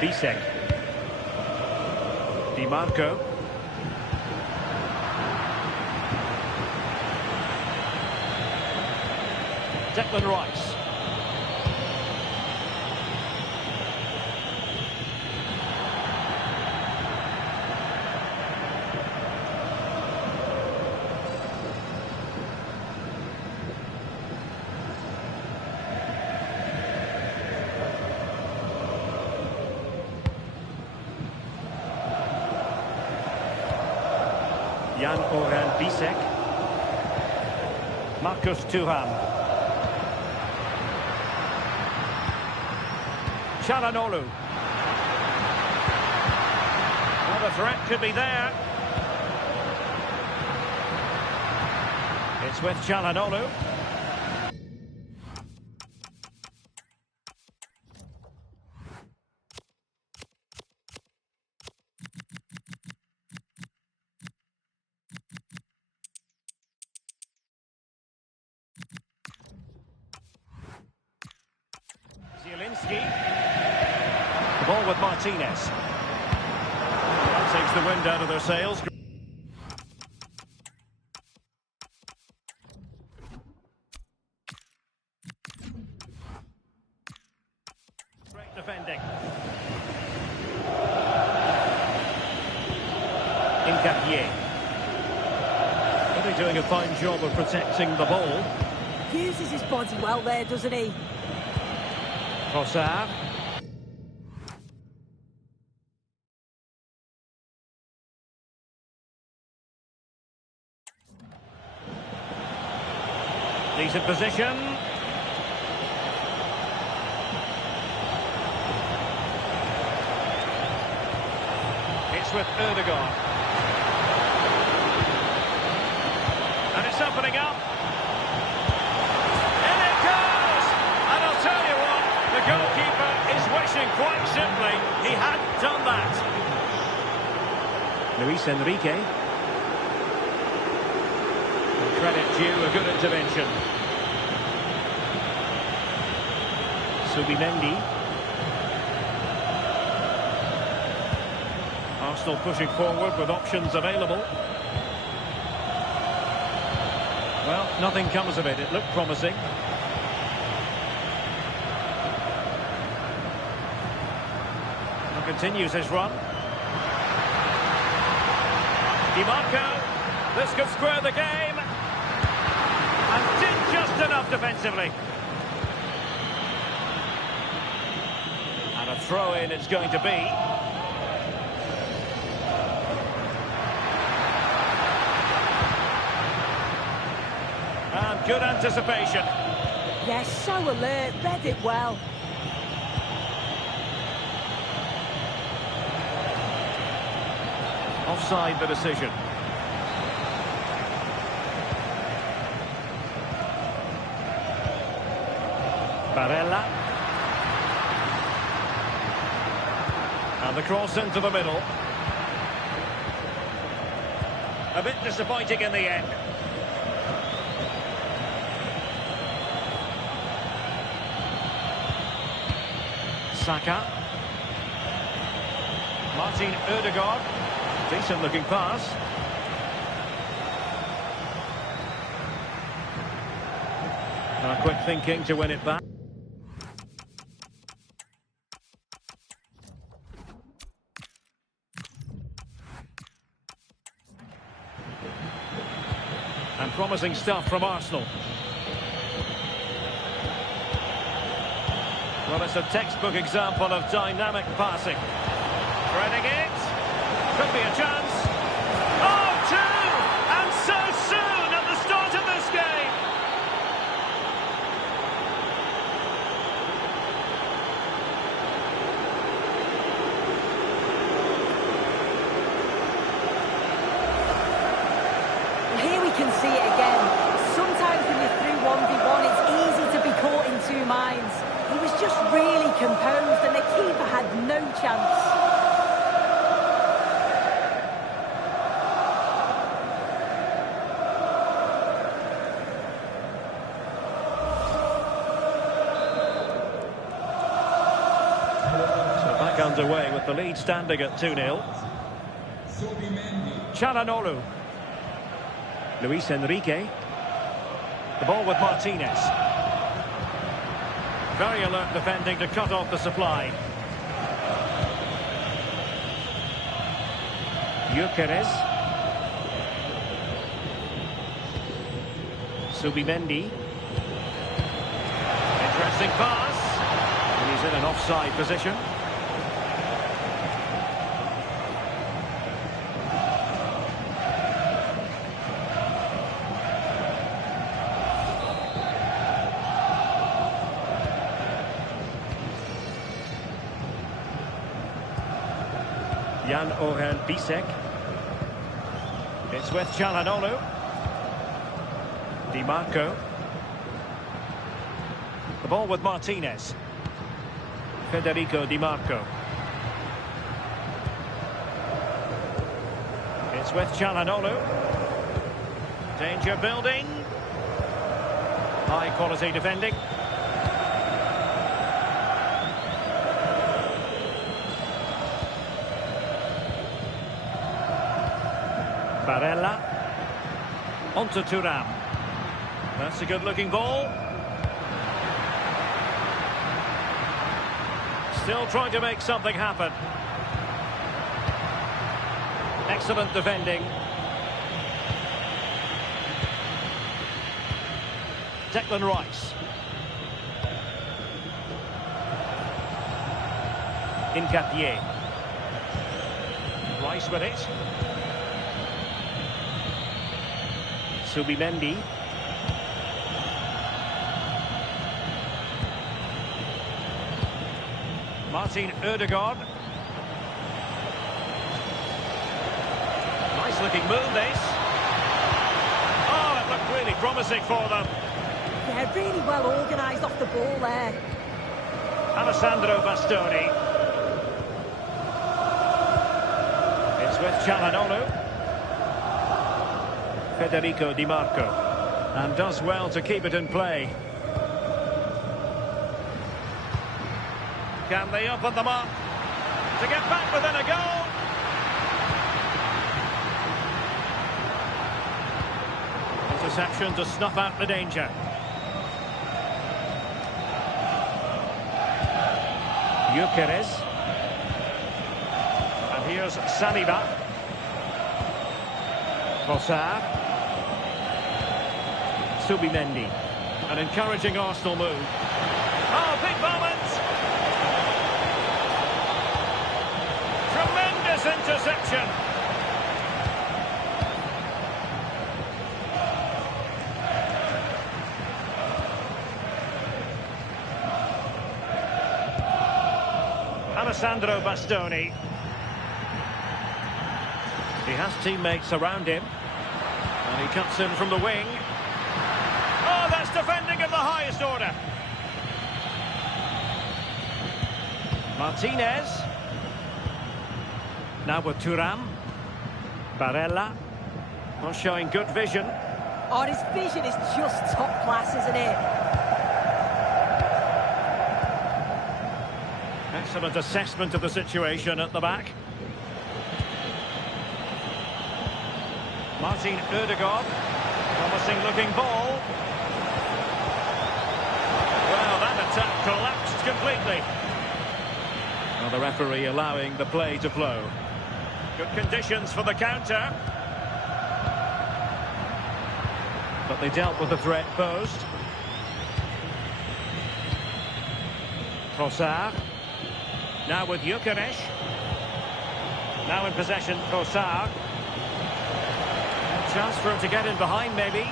Bisek. Di Marco. Declan Rice. Jan Oran Bisek. Marcus Thuram. Çalhanoğlu. Well, the threat could be there. It's with Çalhanoğlu. Zielinski. The ball with Martinez. That takes the wind out of their sails. Great defending. Incapié. Really doing a fine job of protecting the ball. Uses his body well there, doesn't he? Trossard. Decent position. It's with Ødegaard. And it's opening up. And it goes! And I'll tell you what, the goalkeeper is wishing quite simply he hadn't done that. Luis Enrique. Credit due, a good intervention. Subimendi. Arsenal pushing forward with options available. Well, nothing comes of it. It looked promising. And continues his run. Di Marco. This could square the game. And did just enough defensively. And a throw-in it's going to be. And good anticipation. Yes, so alert, read it well. Offside the decision. Barella. And the cross into the middle. A bit disappointing in the end. Saka. Martin Ødegaard. Decent looking pass. And quick thinking to win it back. And promising stuff from Arsenal. Well, it's a textbook example of dynamic passing. Threading it. Could be a chance. Oh, two! And so soon at the start of this game. Here we can see it again. Sometimes when you're through 1v1, it's easy to be caught in two minds. He was just really composed and the keeper had no chance. back underway with the lead standing at 2-0. Çalhanoğlu. Luis Enrique. The ball with Martinez. Very alert defending to cut off the supply. Gyökeres. Subimendi. Interesting pass. And he's in an offside position. Jan Orel Bisek. It's with Çalhanoğlu. Di Marco. The ball with Martinez. Federico Di Marco. It's with Çalhanoğlu. Danger building. High quality defending. Barella. Onto Thuram. That's a good-looking ball. Still trying to make something happen. Excellent defending. Declan Rice. Nketiah. Rice with it. Subimendi. Martin Ødegaard. Nice looking move this. Oh, it looked really promising for them. Yeah, really well organised off the ball there. Alessandro Bastoni. It's with Çalhanoğlu. Federico Di Marco. And does well to keep it in play. Can they open them up to get back within a goal? Interception to snuff out the danger. Gyökeres. And here's Saliba. Trossard. Subimendi. An encouraging Arsenal move. Oh, big moment! Tremendous interception. Alessandro Bastoni. He has teammates around him. And he cuts in from the wing. Oh, that's defending of the highest order. Martinez. Now with Thuram. Barella. Not showing good vision. Oh, his vision is just top class, isn't it? Excellent assessment of the situation at the back. Martin Ødegaard. Promising looking ball. Well, that attack collapsed completely. Well, the referee allowing the play to flow. Good conditions for the counter. But they dealt with the threat posed. Trossard. Now with Gyökeres. Now in possession, Trossard. Chance for him to get in behind, maybe.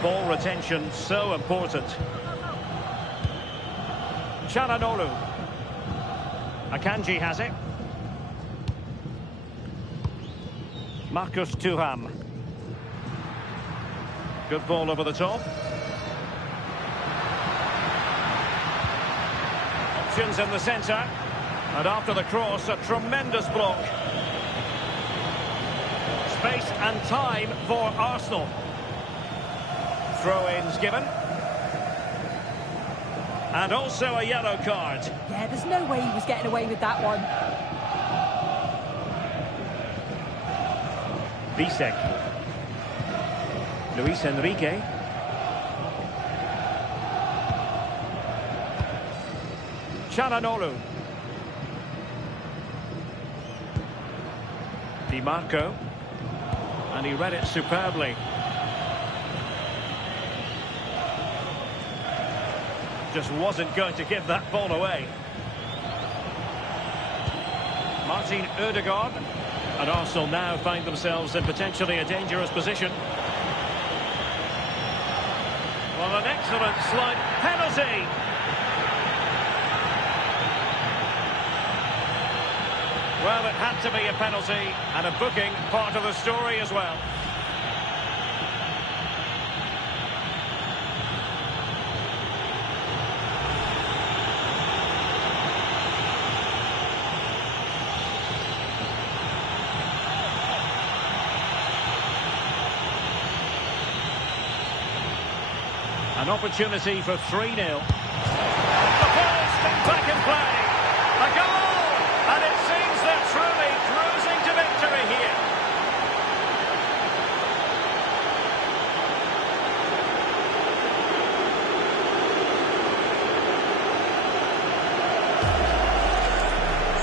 Ball retention, so important. Çalhanoğlu. Akanji has it. Marcus Thuram. Good ball over the top. Options in the centre. And after the cross, a tremendous block. Space and time for Arsenal. Throw-ins given. And also a yellow card. Yeah, there's no way he was getting away with that one. Bisek. Luis Enrique. Çalhanoğlu. Di Marco. And he read it superbly. Just wasn't going to give that ball away. Martin Ødegaard. And Arsenal now find themselves in potentially a dangerous position. Well, an excellent slight penalty. Well, it had to be a penalty, and a booking part of the story as well. An opportunity for 3-0. The ball's been back in play. A goal! And it seems they're truly cruising to victory here.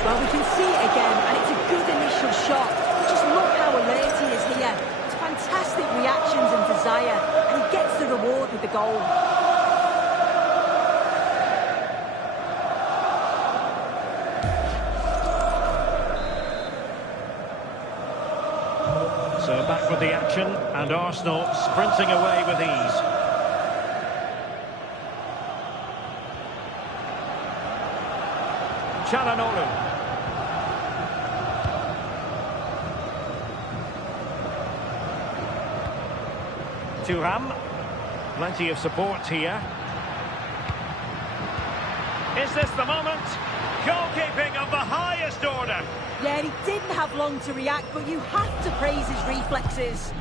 Well, we can see it again, and it's a good initial shot. Just look how alert he is here. It's fantastic reactions and desire, and he gets the reward with the goal. So back with the action, and Arsenal sprinting away with ease. Çalhanoğlu. Thuram. Plenty of support here. Is this the moment? Goalkeeping of the highest order. Yeah, he didn't have long to react, but you have to praise his reflexes.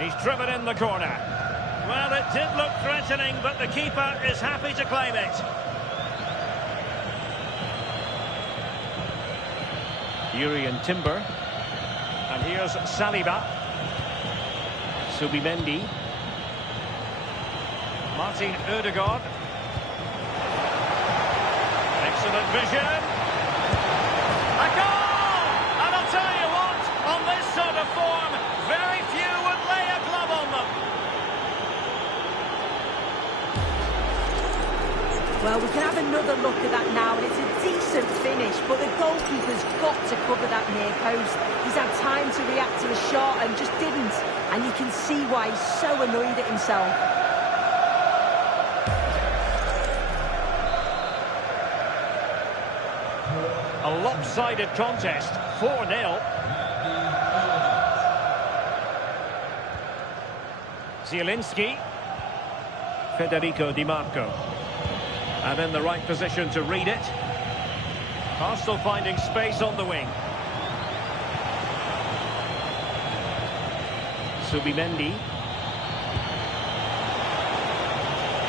He's driven in the corner. Well, it did look threatening, but the keeper is happy to claim it. Jurrien Timber. And here's Saliba. Subimendi. Martin Ødegaard. Excellent vision. A goal! And I'll tell you what, on this sort of form, very few would lay a glove on them. Well, we can have another look at that now, and it's a decent finish, but the goalkeeper's got to cover that near post. He's had time to react to the shot and just didn't, and you can see why he's so annoyed at himself. A lopsided contest, 4-0. Zielinski. Federico Di Marco. And in the right position to read it. Arsenal finding space on the wing. Subimendi.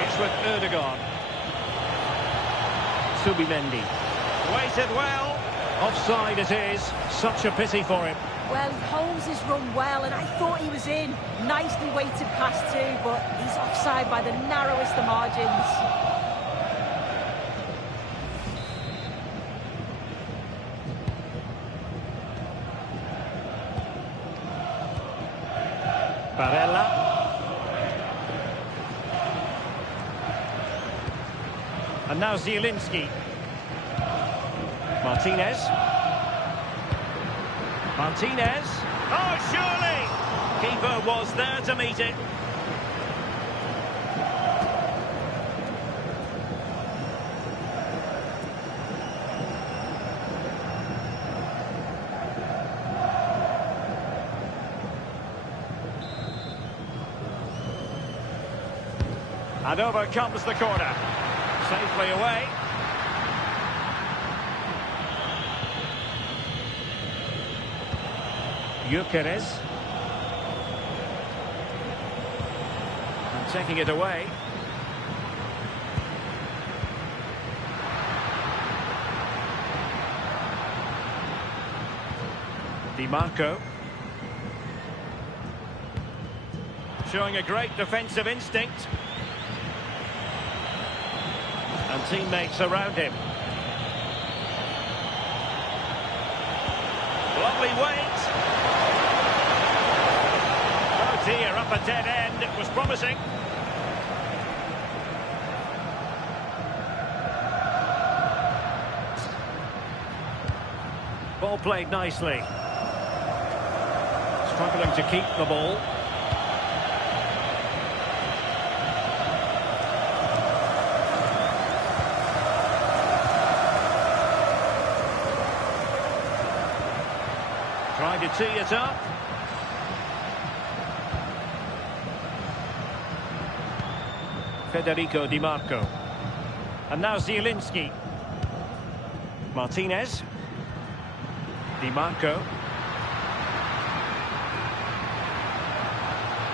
It's with Ødegaard. Subimendi. Waited well. Offside it is. Such a pity for him. Well, he holds his run well, and I thought he was in. Nicely weighted pass too, but he's offside by the narrowest of margins. Barella. And now Zielinski. Martinez. Martinez. Oh, surely! Keeper was there to meet it. And over comes the corner. Safely away. Gyökeres. And taking it away. Di Marco. Showing a great defensive instinct. And teammates around him. Lovely weight. Oh dear, up a dead end. It was promising. Ball played nicely. Struggling to keep the ball. Trying to tee it up. Federico Di Marco. And now Zielinski. Martinez. Di Marco.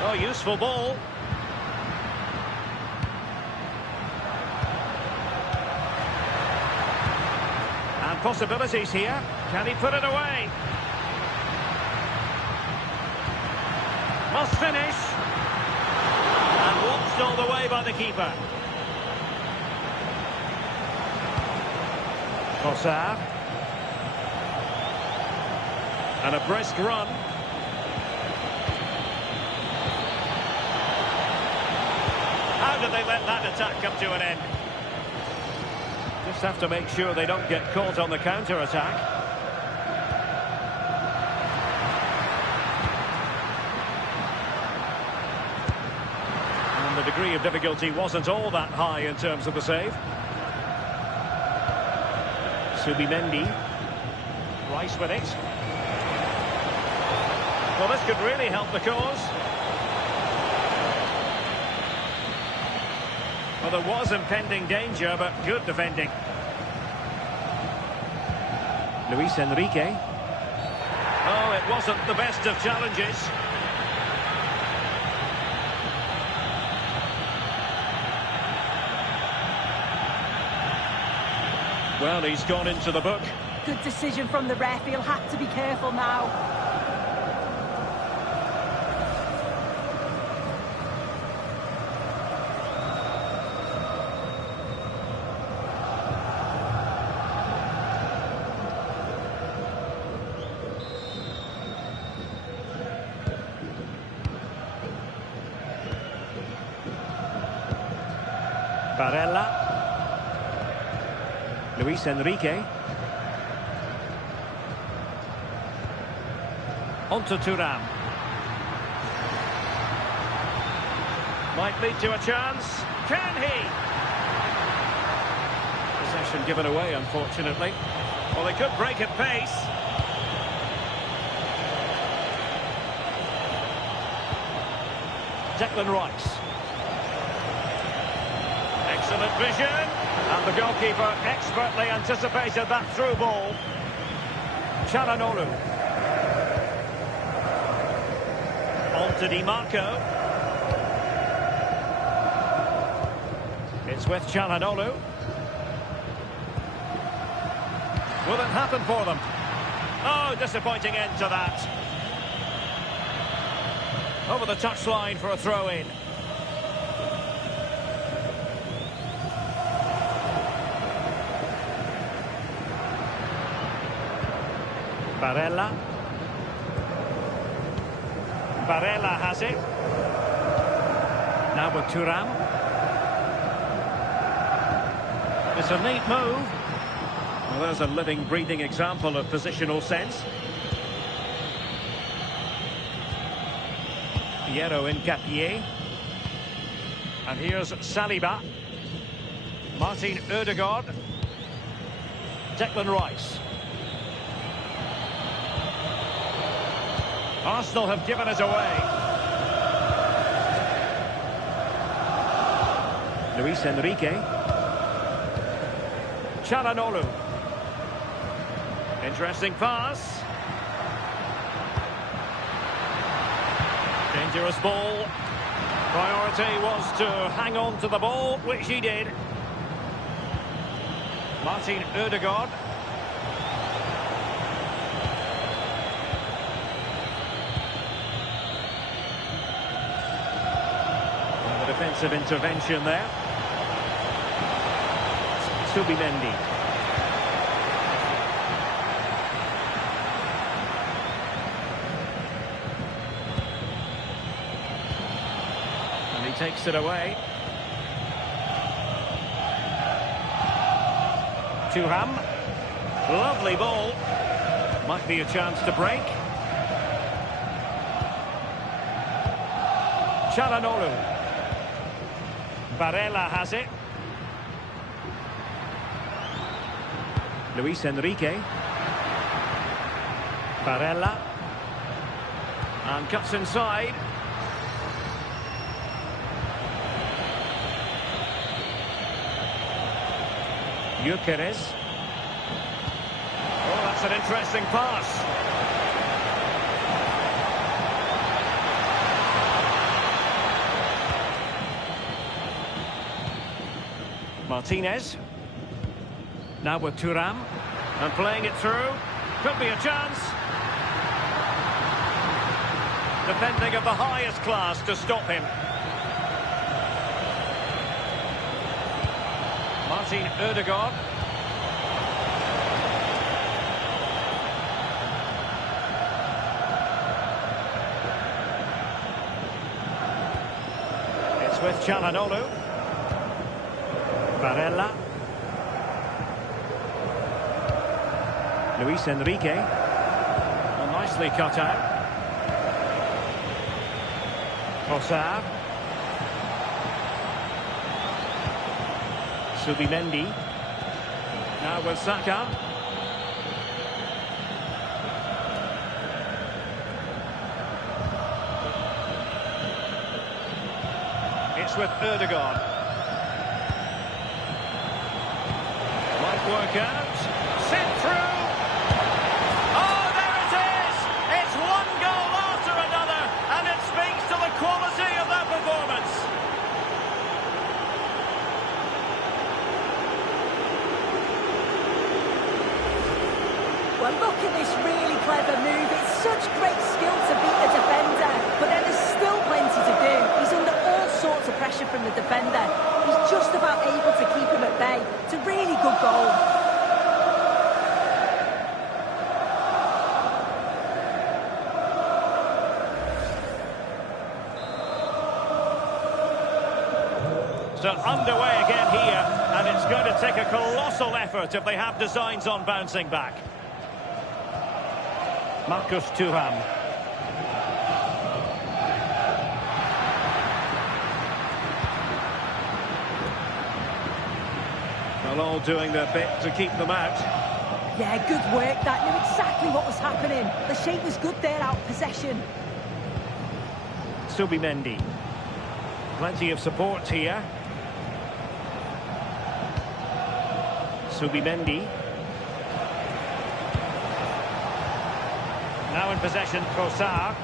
Oh, useful ball. And possibilities here. Can he put it away? Must finish. And watched all the way by the keeper. Trossard. And a brisk run. How did they let that attack come to an end? Just have to make sure they don't get caught on the counter-attack. And the degree of difficulty wasn't all that high in terms of the save. Subimendi. Rice with it. Well, this could really help the cause. Well, there was impending danger, but good defending. Luis Enrique. Oh, it wasn't the best of challenges. Well, he's gone into the book. Good decision from the ref. He'll have to be careful now. Barella. Luis Enrique. On to Thuram. Might lead to a chance. Can he? Possession given away, unfortunately. Well, they could break at pace. Declan Rice. Excellent vision. And the goalkeeper expertly anticipated that through ball. Çalhanoğlu. On to Di Marco. It's with Çalhanoğlu. Will it happen for them? Oh, disappointing end to that. Over the touchline for a throw-in. Barella. Barella has it. Now with Thuram. It's a neat move. Well, there's a living, breathing example of positional sense. Piero Hincapié. And here's Saliba. Martin Ødegaard. Declan Rice. Arsenal have given it away. Luis Enrique. Çalhanoğlu. Interesting pass. Dangerous ball. Priority was to hang on to the ball, which he did. Martin Ødegaard. And the defensive intervention there. Subimendi. And he takes it away. Thuram. Lovely ball. Might be a chance to break. Çalhanoğlu. Barella has it. Luis Enrique. Barella. And cuts inside. Gyökeres. Oh, that's an interesting pass. Martinez. Now with Thuram. And playing it through. Could be a chance. Defending of the highest class to stop him. Martin Ødegaard. It's with Çalhanoğlu. Barella. Luis Enrique. Well, nicely cut out. Trossard. Subimendi. Now with Saka. It's with Ødegaard. Might work out. Sent through. Oh, there it is! It's one goal after another, and it speaks to the quality of their performance. Well, look at this really clever move. It's such great skill to beat the defender, but then there's still plenty to do. He's under all sorts of pressure from the defender. He's just about able to keep him at bay. It's a really good goal. So underway again here, and it's going to take a colossal effort if they have designs on bouncing back. Marcus Thuram. Well, all doing their bit to keep them out. Yeah, good work. That knew exactly what was happening. The shape was good there, out of possession. Subimendi. Plenty of support here. Subimendi. Now in possession, Trossard.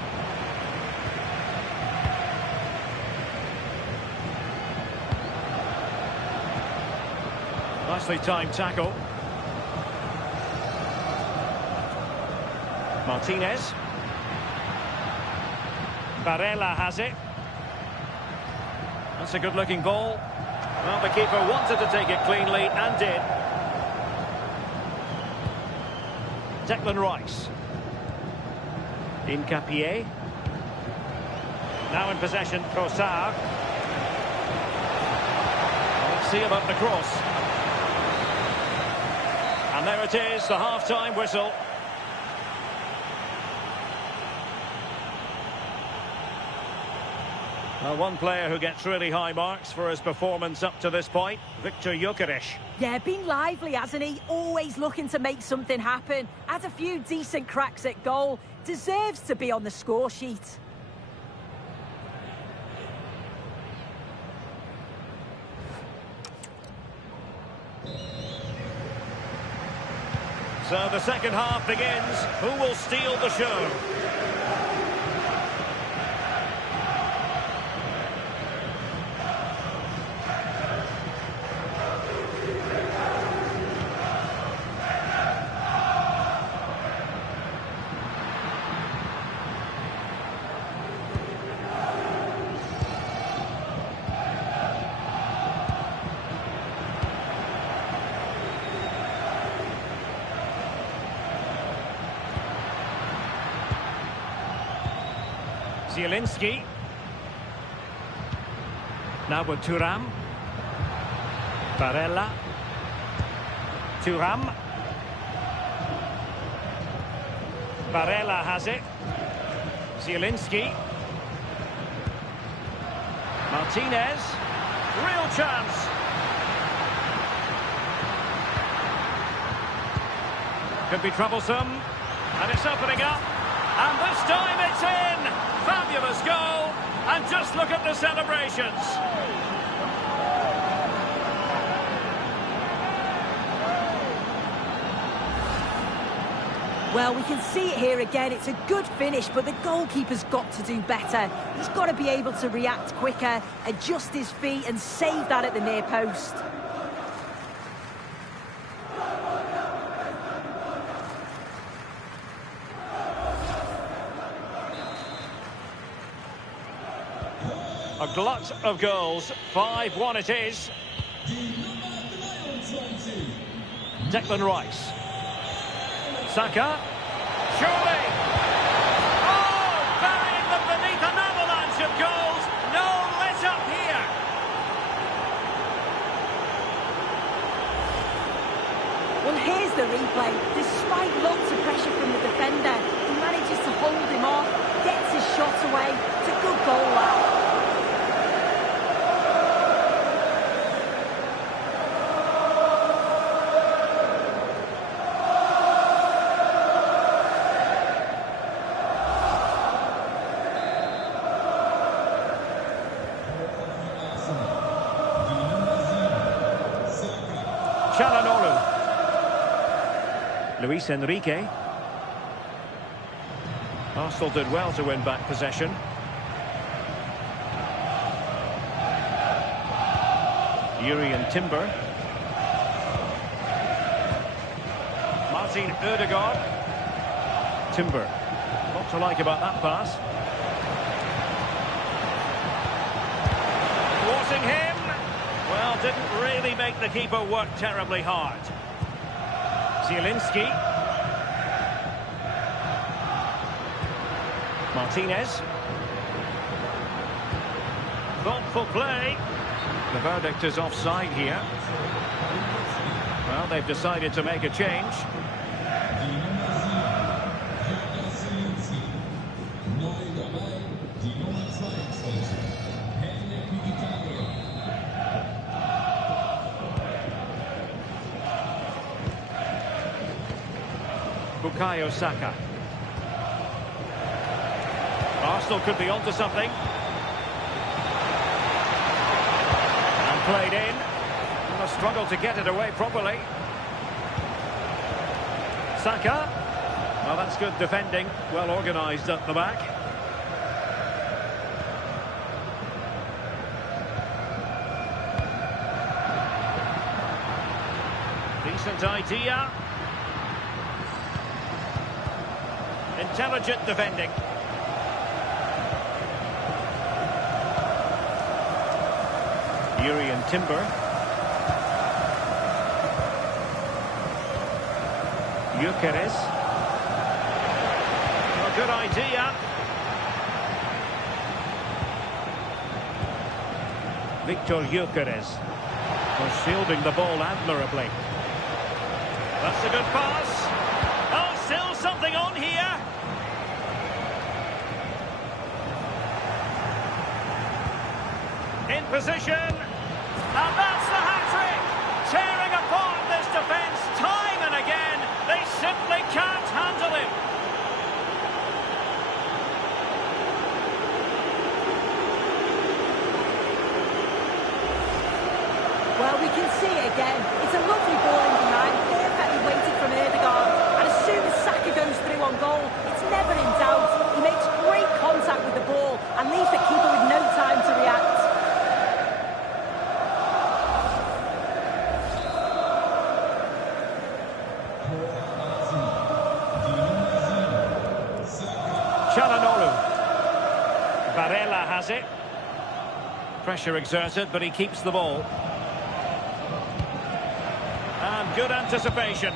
Nicely timed tackle. Martinez. Barella has it. That's a good-looking ball. Well, the keeper wanted to take it cleanly and did. Declan Rice. Incapié. Now in possession, Trossard. Let's see about the cross. And there it is, the half-time whistle. Well, one player who gets really high marks for his performance up to this point, Viktor Gyökeres. Yeah, been lively, hasn't he? Always looking to make something happen. Had a few decent cracks at goal. Deserves to be on the score sheet. So the second half begins. Who will steal the show? Zielinski. Now with Thuram. Barella. Thuram. Barella has it. Zielinski. Martinez. Real chance. Could be troublesome. And it's opening up. And this time it's in! Fabulous goal! And just look at the celebrations. Well, we can see it here again. It's a good finish, but the goalkeeper's got to do better. He's got to be able to react quicker, adjust his feet and save that at the near post. A glut of goals. 5-1 it is. Declan Rice. Saka. Surely. Oh, burying them beneath an avalanche of goals. No let up here. Well, here's the replay. Despite lots of pressure from the defender, he manages to hold him off, gets his shot away. It's a good goal, that. Çalhanoğlu. Luis Enrique. Arsenal did well to win back possession. Urian Timber. Martin Ødegaard. Timber. What to like about that pass? Thwarting him. Well, didn't really make the keeper work terribly hard. Zielinski. Martinez. Thoughtful play. The verdict is offside here. Well, they've decided to make a change. Bukayo Saka. Arsenal could be onto something. And played in. And a struggle to get it away properly. Saka. Well, that's good defending. Well organised at the back. Decent idea. Intelligent defending. Urian Timber. Gyökeres. A good idea. Victor Gyökeres was shielding the ball admirably. That's a good pass. Oh, still something on here. In position. And that's the hat-trick. Tearing apart this defence time and again. They simply can't handle him. Well, we can see it again. It's a lovely ball in behind, perfectly weighted from Ødegaard. Çalhanoğlu. Barella has it. Pressure exerted, but he keeps the ball. And good anticipation.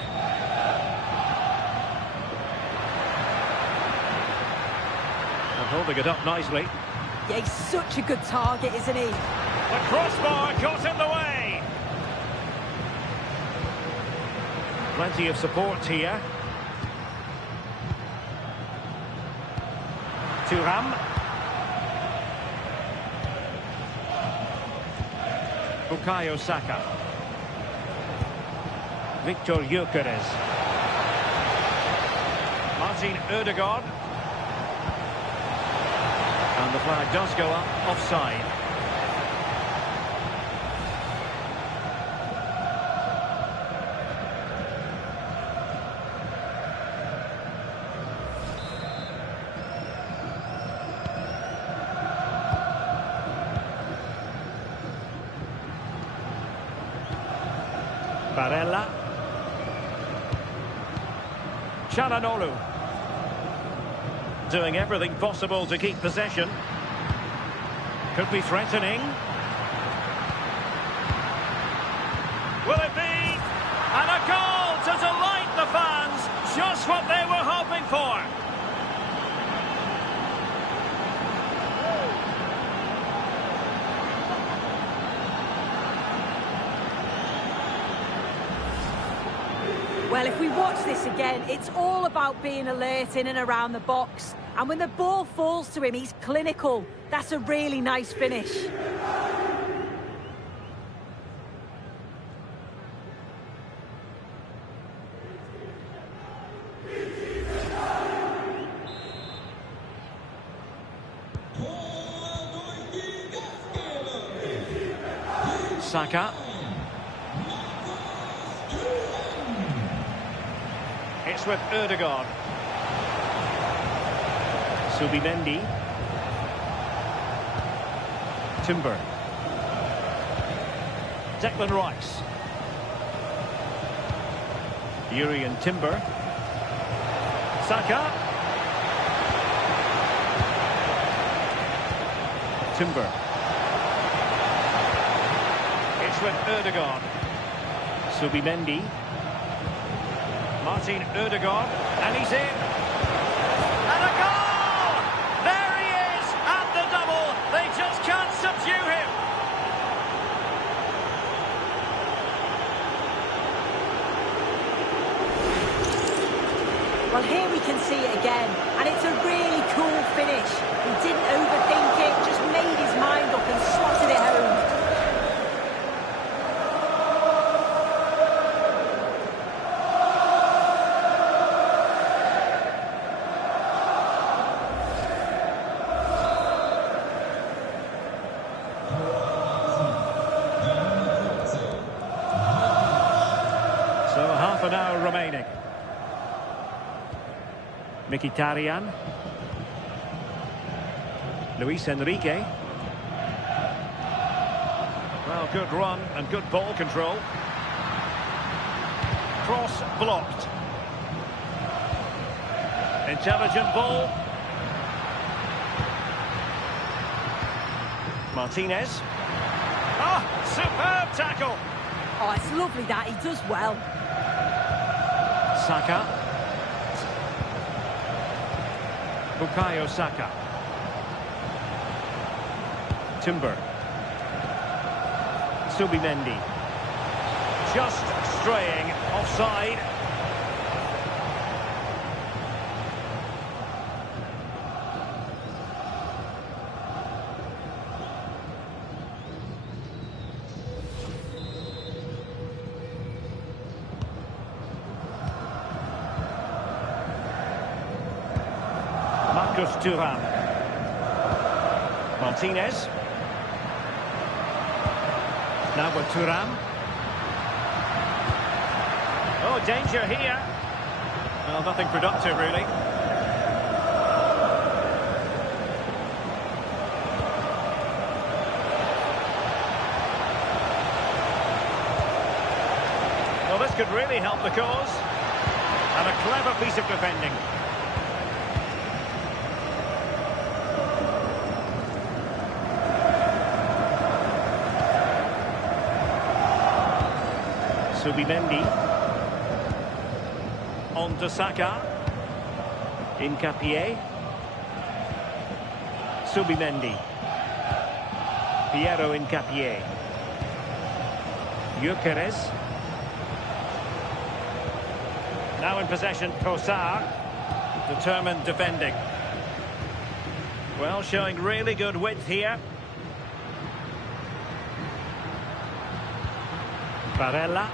And holding it up nicely. Yeah, he's such a good target, isn't he? The crossbar caught in the way. Plenty of support here. Thuram. Bukayo Saka. Victor Gyökeres. Martin Ødegaard. And the flag does go up, offside. Barella. Çalhanoğlu. Doing everything possible to keep possession. Could be threatening. Will it be? And a goal to delight the fans. Just what they were hoping for. Well, if we watch this again, it's all about being alert in and around the box. And when the ball falls to him, he's clinical. That's a really nice finish. Saka. It's with Ødegaard. Subimendi. Timber. Declan Rice. Yuri and Timber. Saka. Timber. It's with Ødegaard. Subimendi. Martin Ødegaard, and he's in. And a goal! There he is at the double. They just can't subdue him. Well, here we can see it again, and it's a really cool finish. He didn't overthink it, just made his mind up and slotted it home. So half an hour remaining. Mkhitaryan. Luis Enrique. Well, good run and good ball control. Cross blocked. Intelligent ball. Martinez. Ah, superb tackle. Oh, it's lovely that, he does well. Saka. Bukayo Saka. Timber. Subimendi. Just straying offside. Thuram. Martinez. Now with Thuram. Oh, danger here. Well, nothing productive, really. Well, this could really help the cause. And a clever piece of defending. Subimendi. On to Saka. Hincapié. Subimendi. Piero Hincapié. Gyökeres. Now in possession, Trossard. Determined defending. Well, showing really good width here. Barella.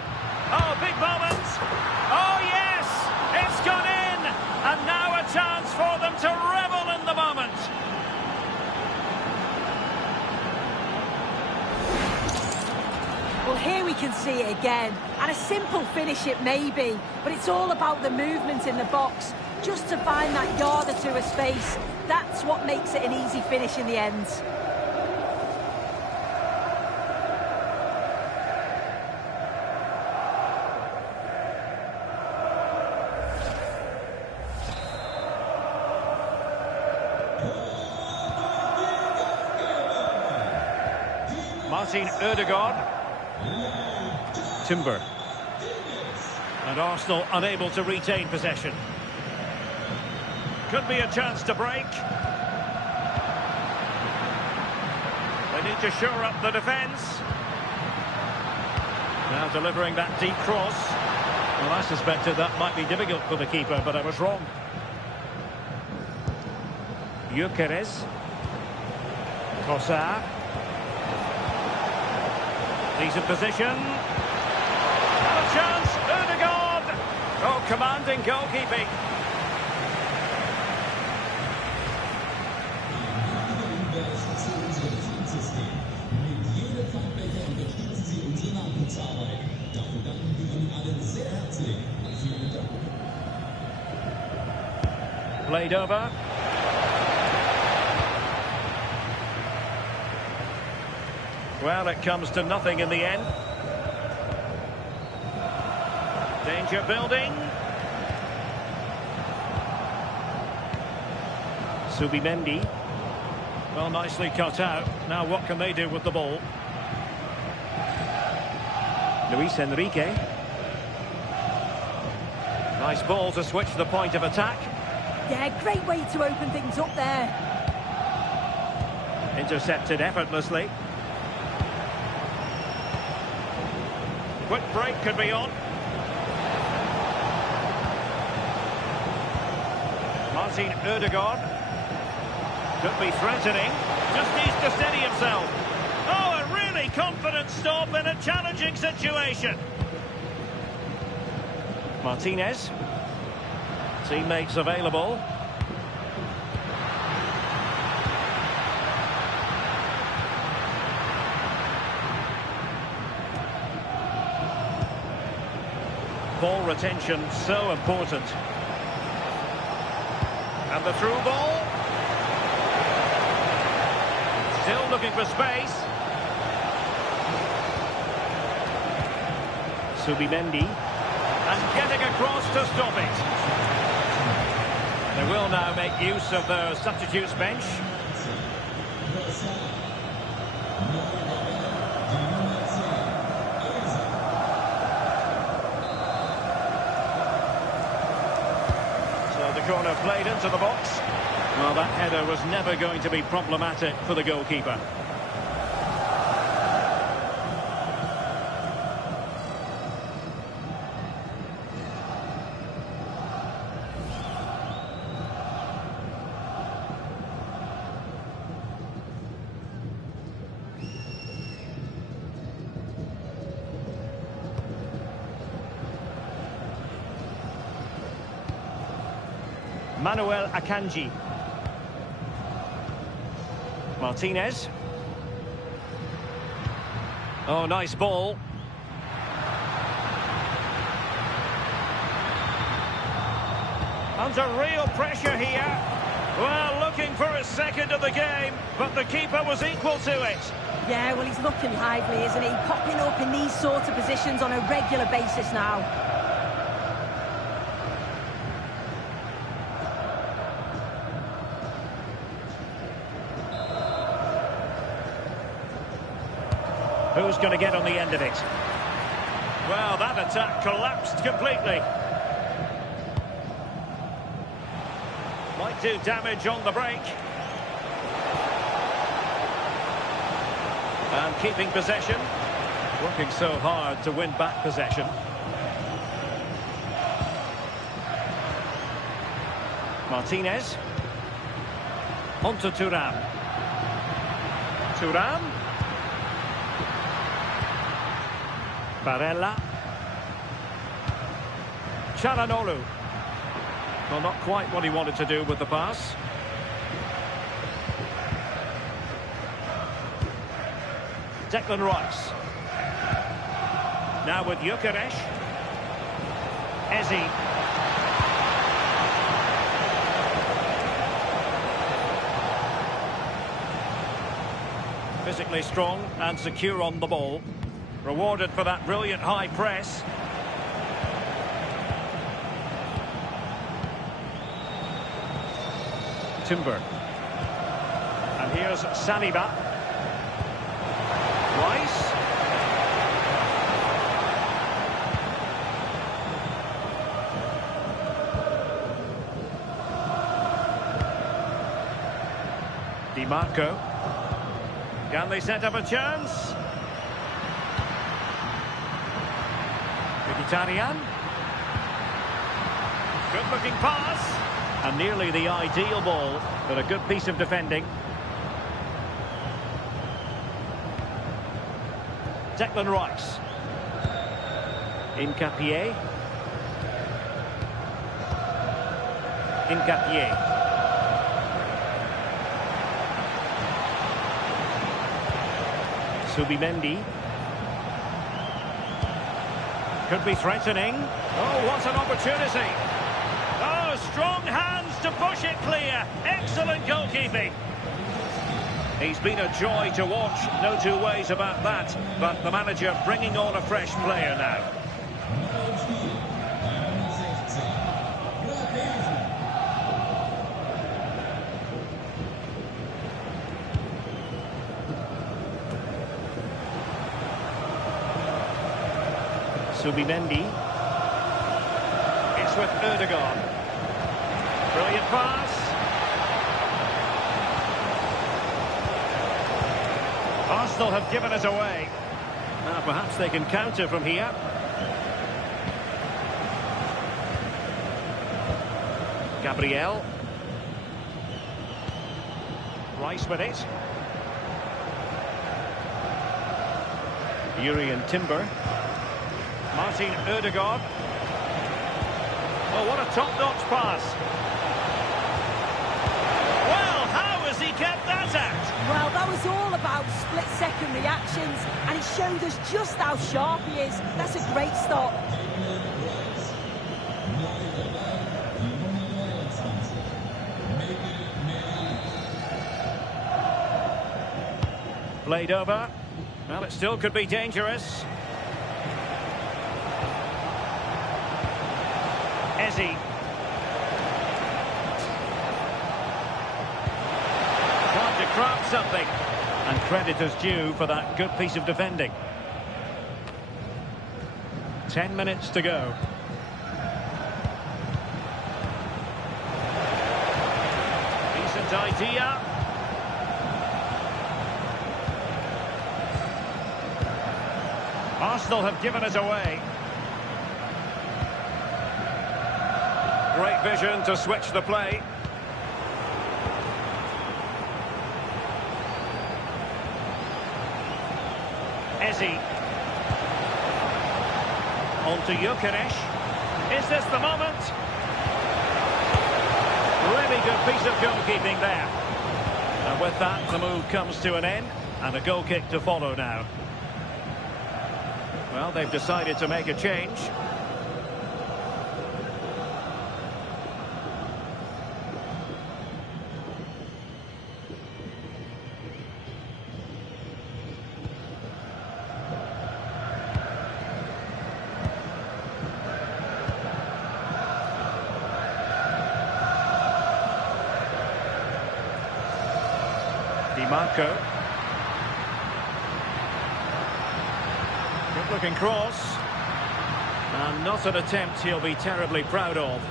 Oh, big moment! Oh, yes! It's gone in! And now a chance for them to revel in the moment. Well, here we can see it again. And a simple finish it may be, but it's all about the movement in the box. Just to find that yard or two of space. That's what makes it an easy finish in the end. Martin Ødegaard. Timber. And Arsenal unable to retain possession. Could be a chance to break. They need to shore up the defence. Now delivering that deep cross. Well, I suspected that might be difficult for the keeper, but I was wrong. Gyökeres. Trossard. Decent position. And a chance. Ødegaard. Oh, commanding goalkeeping. Played over. Well, it comes to nothing in the end. Danger building. Subimendi. Well, nicely cut out. Now what can they do with the ball? Luis Enrique. Nice ball to switch the point of attack. Yeah, great way to open things up there. Intercepted effortlessly. Quick break could be on. Martin Ødegaard. Could be threatening. Just needs to steady himself. Oh, a really confident stop in a challenging situation. Martinez. Teammates available. Ball retention so important. And the through ball. Still looking for space. Subimendi. And getting across to stop it. They will now make use of their substitutes bench. So the corner played into the box. Well, that header was never going to be problematic for the goalkeeper. Manuel Akanji. Martinez. Oh, nice ball. Under real pressure here. Well, looking for a second of the game, but the keeper was equal to it. Yeah, well, he's looking lively, isn't he? Popping up in these sort of positions on a regular basis now. Who's going to get on the end of it? Well, that attack collapsed completely. Might do damage on the break. And keeping possession. Working so hard to win back possession. Martinez. On to Thuram. Thuram. Barella. Çalhanoğlu. Well, not quite what he wanted to do with the pass. Declan Rice. Now with Gyökeres. Eze. Physically strong and secure on the ball. Rewarded for that brilliant high press. Timber. And here's Saliba. Rice. Di Marco. Can they set up a chance? Mkhitaryan. Good looking pass. And nearly the ideal ball, but a good piece of defending. Declan Rice. Nketiah. Nketiah. Subimendi. Could be threatening. Oh, what an opportunity. Oh, strong hands to push it clear. Excellent goalkeeping. He's been a joy to watch, no two ways about that. But the manager bringing on a fresh player now. Subimendi. It's with Ødegaard. Brilliant pass. Arsenal have given it away. Now perhaps they can counter from here. Gabriel. Rice with it. Urian Timber. Martin Ødegaard. Oh, what a top-notch pass. Well, how has he kept that out? Well, that was all about split-second reactions, and it showed us just how sharp he is. That's a great stop. Played over. Well, it still could be dangerous. Eze. Tried to craft something. And credit is due for that good piece of defending. 10 minutes to go. Decent idea. Arsenal have given it away. Great vision to switch the play. Eze. On to Gyökeres. Is this the moment? Really good piece of goalkeeping there. And with that, the move comes to an end. And a goal kick to follow now. Well, they've decided to make a change. Di Marco. looking cross. And not an attempt he'll be terribly proud of.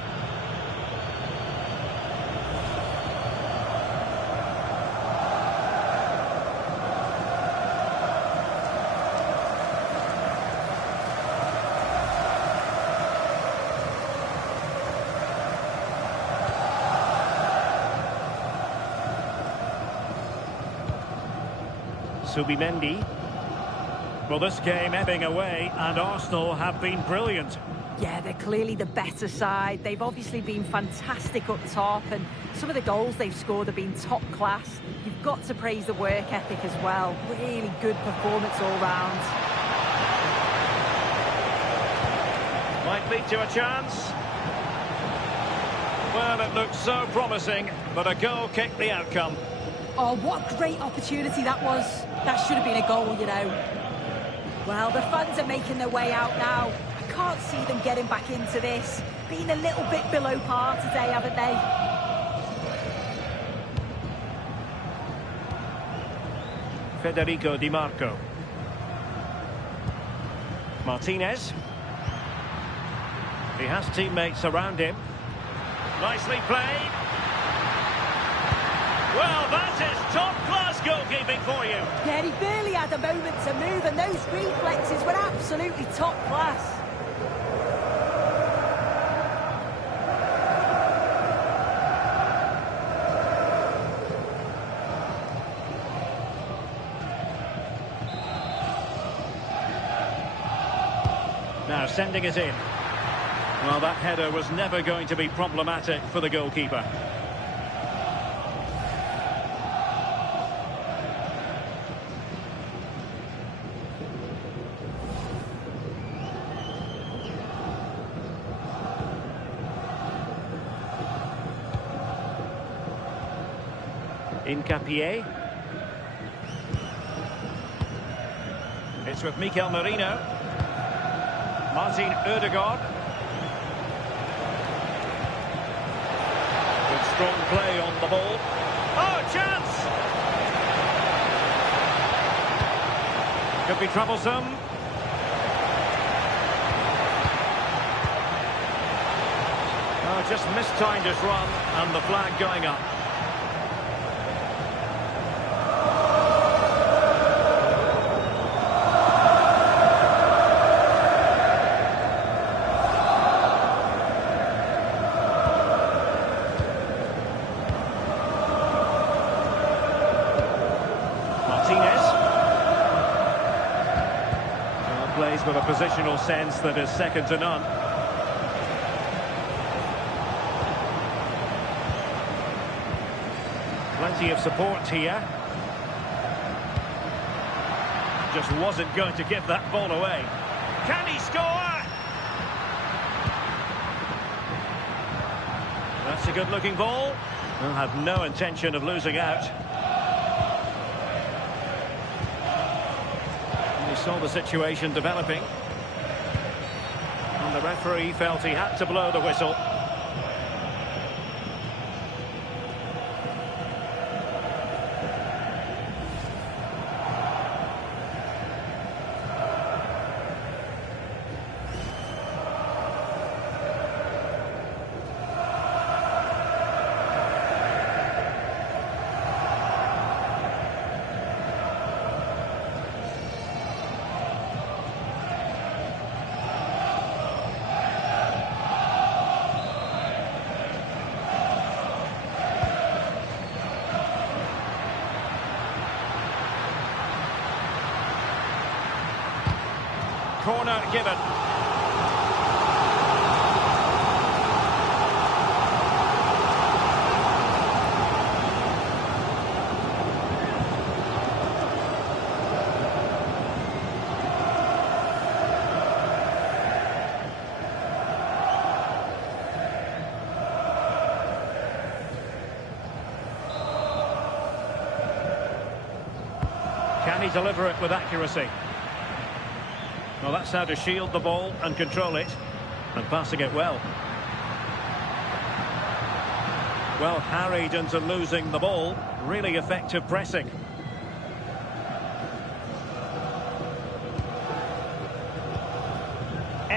Subimendi. Well, this game ebbing away, and Arsenal have been brilliant. Yeah, they're clearly the better side. They've obviously been fantastic up top, and some of the goals they've scored have been top class. You've got to praise the work ethic as well. Really good performance all round. Might lead to a chance. Well, it looked so promising, but a goal kicked the outcome. Oh, what a great opportunity that was. That should have been a goal, you know. Well, the fans are making their way out now. I can't see them getting back into this. Been a little bit below par today, haven't they? Federico Di Marco. Martinez. He has teammates around him. Nicely played. Well, that is top-class goalkeeping for you. Yeah, he barely had a moment to move, and those reflexes were absolutely top class. Now sending it in. Well, that header was never going to be problematic for the goalkeeper. Incapié. It's with Mikel Merino. Martin Ødegaard. Good strong play on the ball. Oh, chance! Could be troublesome. Oh, just mistimed his run, and the flag going up. Plays with a positional sense that is second to none. Plenty of support here. Just wasn't going to give that ball away. Can he score? That's a good-looking ball. He'll have no intention of losing out. Saw the situation developing, and the referee felt he had to blow the whistle. Corner given. Can he deliver it with accuracy? Well, that's how to shield the ball and control it, and passing it well. Well, harried into losing the ball. Really effective pressing.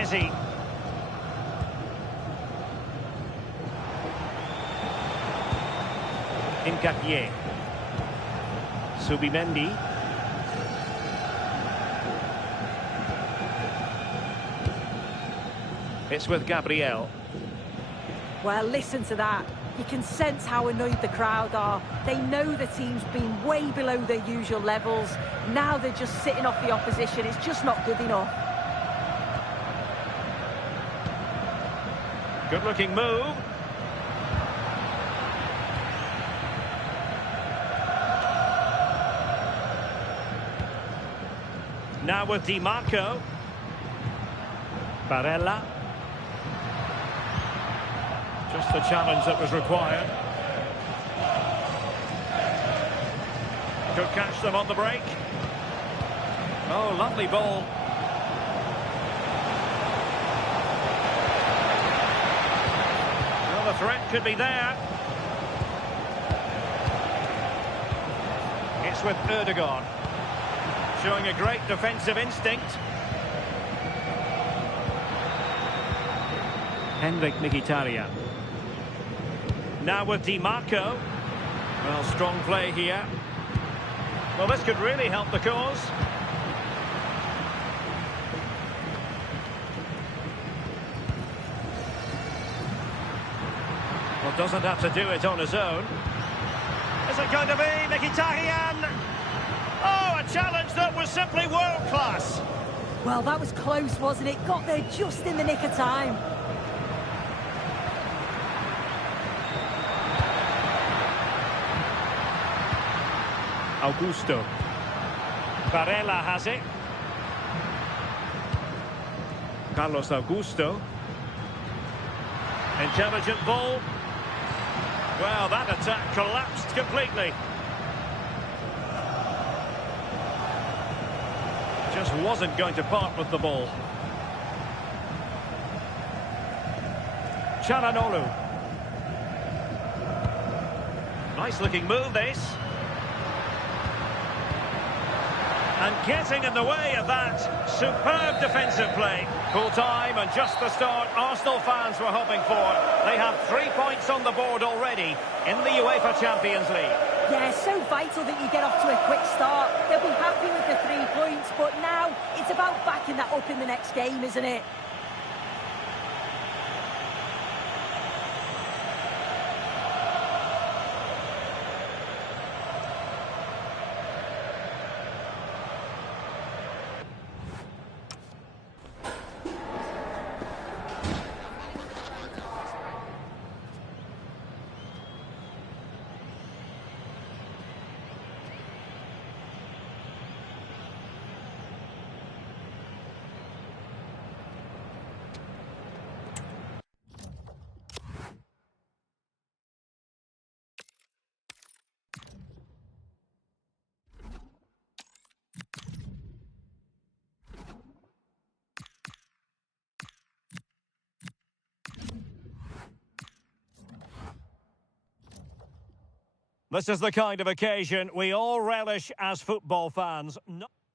Messi. Nketiah. Subimendi. It's with Gabriel. Well, listen to that. You can sense how annoyed the crowd are. They know the team's been way below their usual levels. Now they're just sitting off the opposition. It's just not good enough. Good-looking move. Now with Di Marco. Barella. Just the challenge that was required. Could catch them on the break. Oh, lovely ball. Well, the threat could be there. It's with Erdogan. Showing a great defensive instinct. Henrik Mkhitaryan. Now with Di Marco. Well, strong play here. Well, this could really help the cause. Well, doesn't have to do it on his own. Is it going to be Mkhitaryan? Oh, a challenge that was simply world-class. Well, that was close, wasn't it? Got there just in the nick of time. Augusto. Barella has it. Carlos Augusto. Intelligent ball. Well, that attack collapsed completely. Just wasn't going to part with the ball. Çalhanoğlu. Nice looking move, this. And getting in the way of that, superb defensive play. Full time and just the start Arsenal fans were hoping for. They have 3 points on the board already in the UEFA Champions League. Yeah, so vital that you get off to a quick start. They'll be happy with the 3 points, but now it's about backing that up in the next game, isn't it? This is the kind of occasion we all relish as football fans.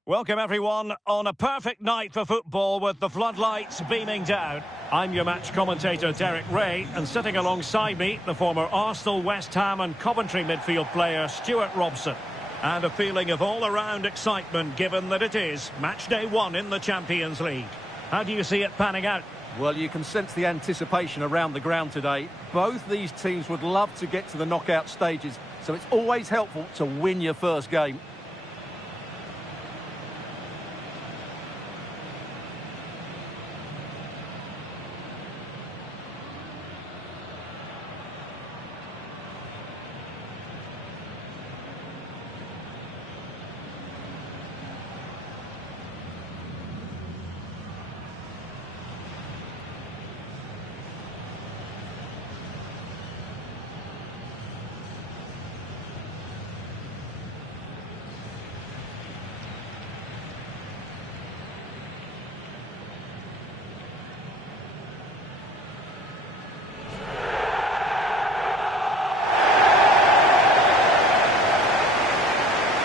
Welcome everyone on a perfect night for football with the floodlights beaming down. I'm your match commentator Derek Ray, and sitting alongside me the former Arsenal, West Ham and Coventry midfield player Stuart Robson. And a feeling of all-around excitement given that it is match day 1 in the Champions League. How do you see it panning out? Well, you can sense the anticipation around the ground today. Both these teams would love to get to the knockout stages, so it's always helpful to win your first game.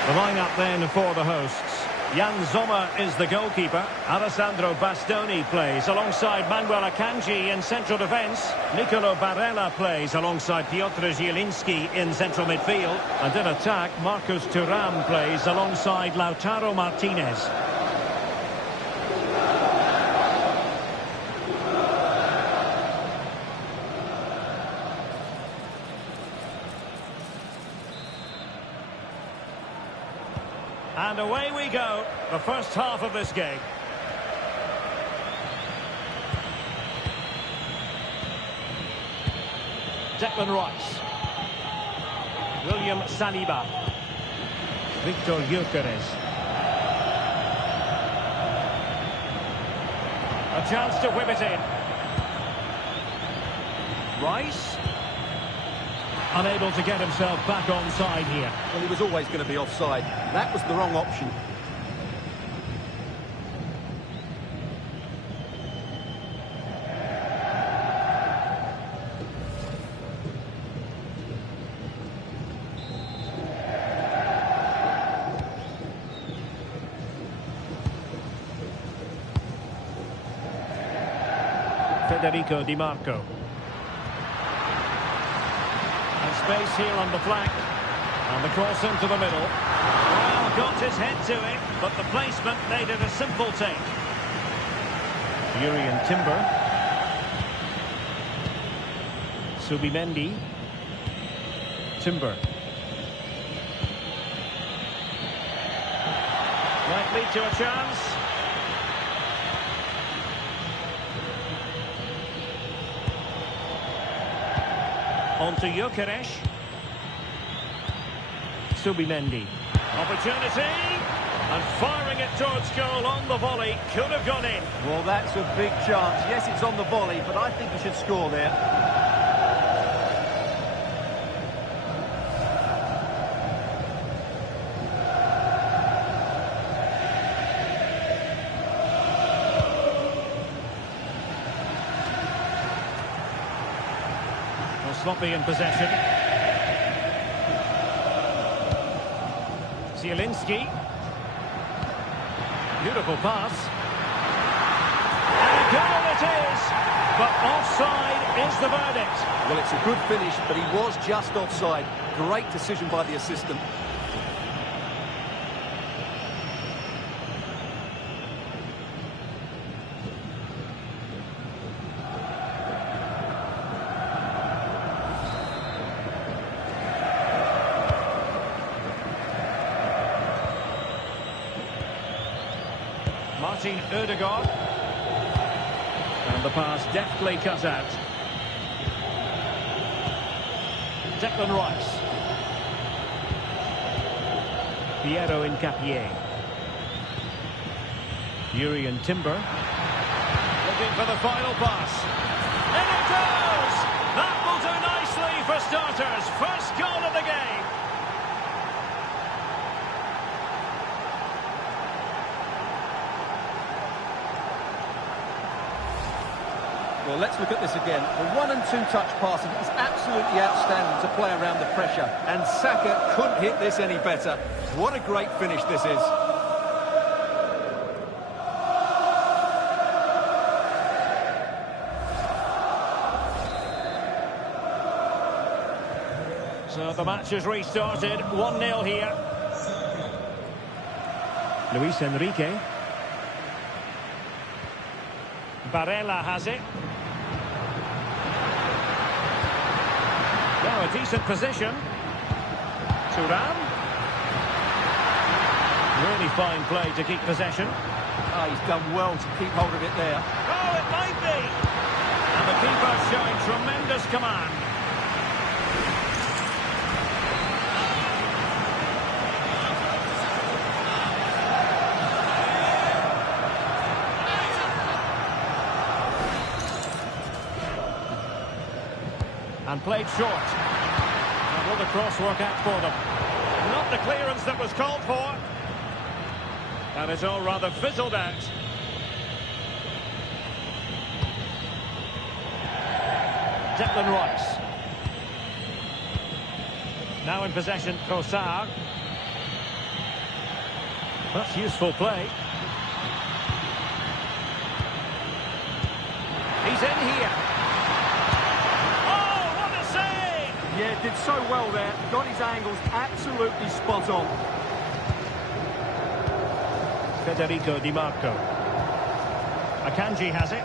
The lineup then for the hosts. Jan Sommer is the goalkeeper. Alessandro Bastoni plays alongside Manuel Akanji in central defence. Nicolo Barella plays alongside Piotr Zielinski in central midfield. And in attack, Marcus Thuram plays alongside Lautaro Martinez. And away we go, the first half of this game. Declan Rice. William Saliba. Victor Gyökeres. A chance to whip it in. Rice. Unable to get himself back onside here. Well, he was always going to be offside. That was the wrong option. Federico Di Marco. Space here on the flank. And the cross into the middle. Well, got his head to it, but the placement made it a simple take. Jurrien Timber. Subimendi. Timber. Might lead to a chance. On to Gyökeres. Subimendi. Opportunity. And firing it towards goal on the volley. Could have gone in. Well, that's a big chance. Yes, it's on the volley, but I think he should score there. Sloppy in possession. Zielinski. Beautiful pass. And a goal it is! But offside is the verdict. Well, it's a good finish, but he was just offside. Great decision by the assistant. Martin Ødegaard. And the pass deftly cut out. Declan Rice. Piero Incapié. Jurrien Timber. Looking for the final pass. And it goes! That will do nicely for starters. First goal of the game. Well, let's look at this again. The 1- and 2-touch passing is absolutely outstanding to play around the pressure. And Saka couldn't hit this any better. What a great finish this is. So the match has restarted. 1-0 here. Luis Enrique. Barella has it. Now a decent position. Thuram. Really fine play to keep possession. Oh, he's done well to keep hold of it there. Oh, it might be. And the keeper showing tremendous command. And played short. And will the cross work out for them? Not the clearance that was called for. And it's all rather fizzled out. Declan Rice. Now in possession, Trossard. That's useful play. He's in here. Oh, what a save! Yeah, did so well there. Got his angles absolutely spot on. Federico Di Marco. Akanji has it.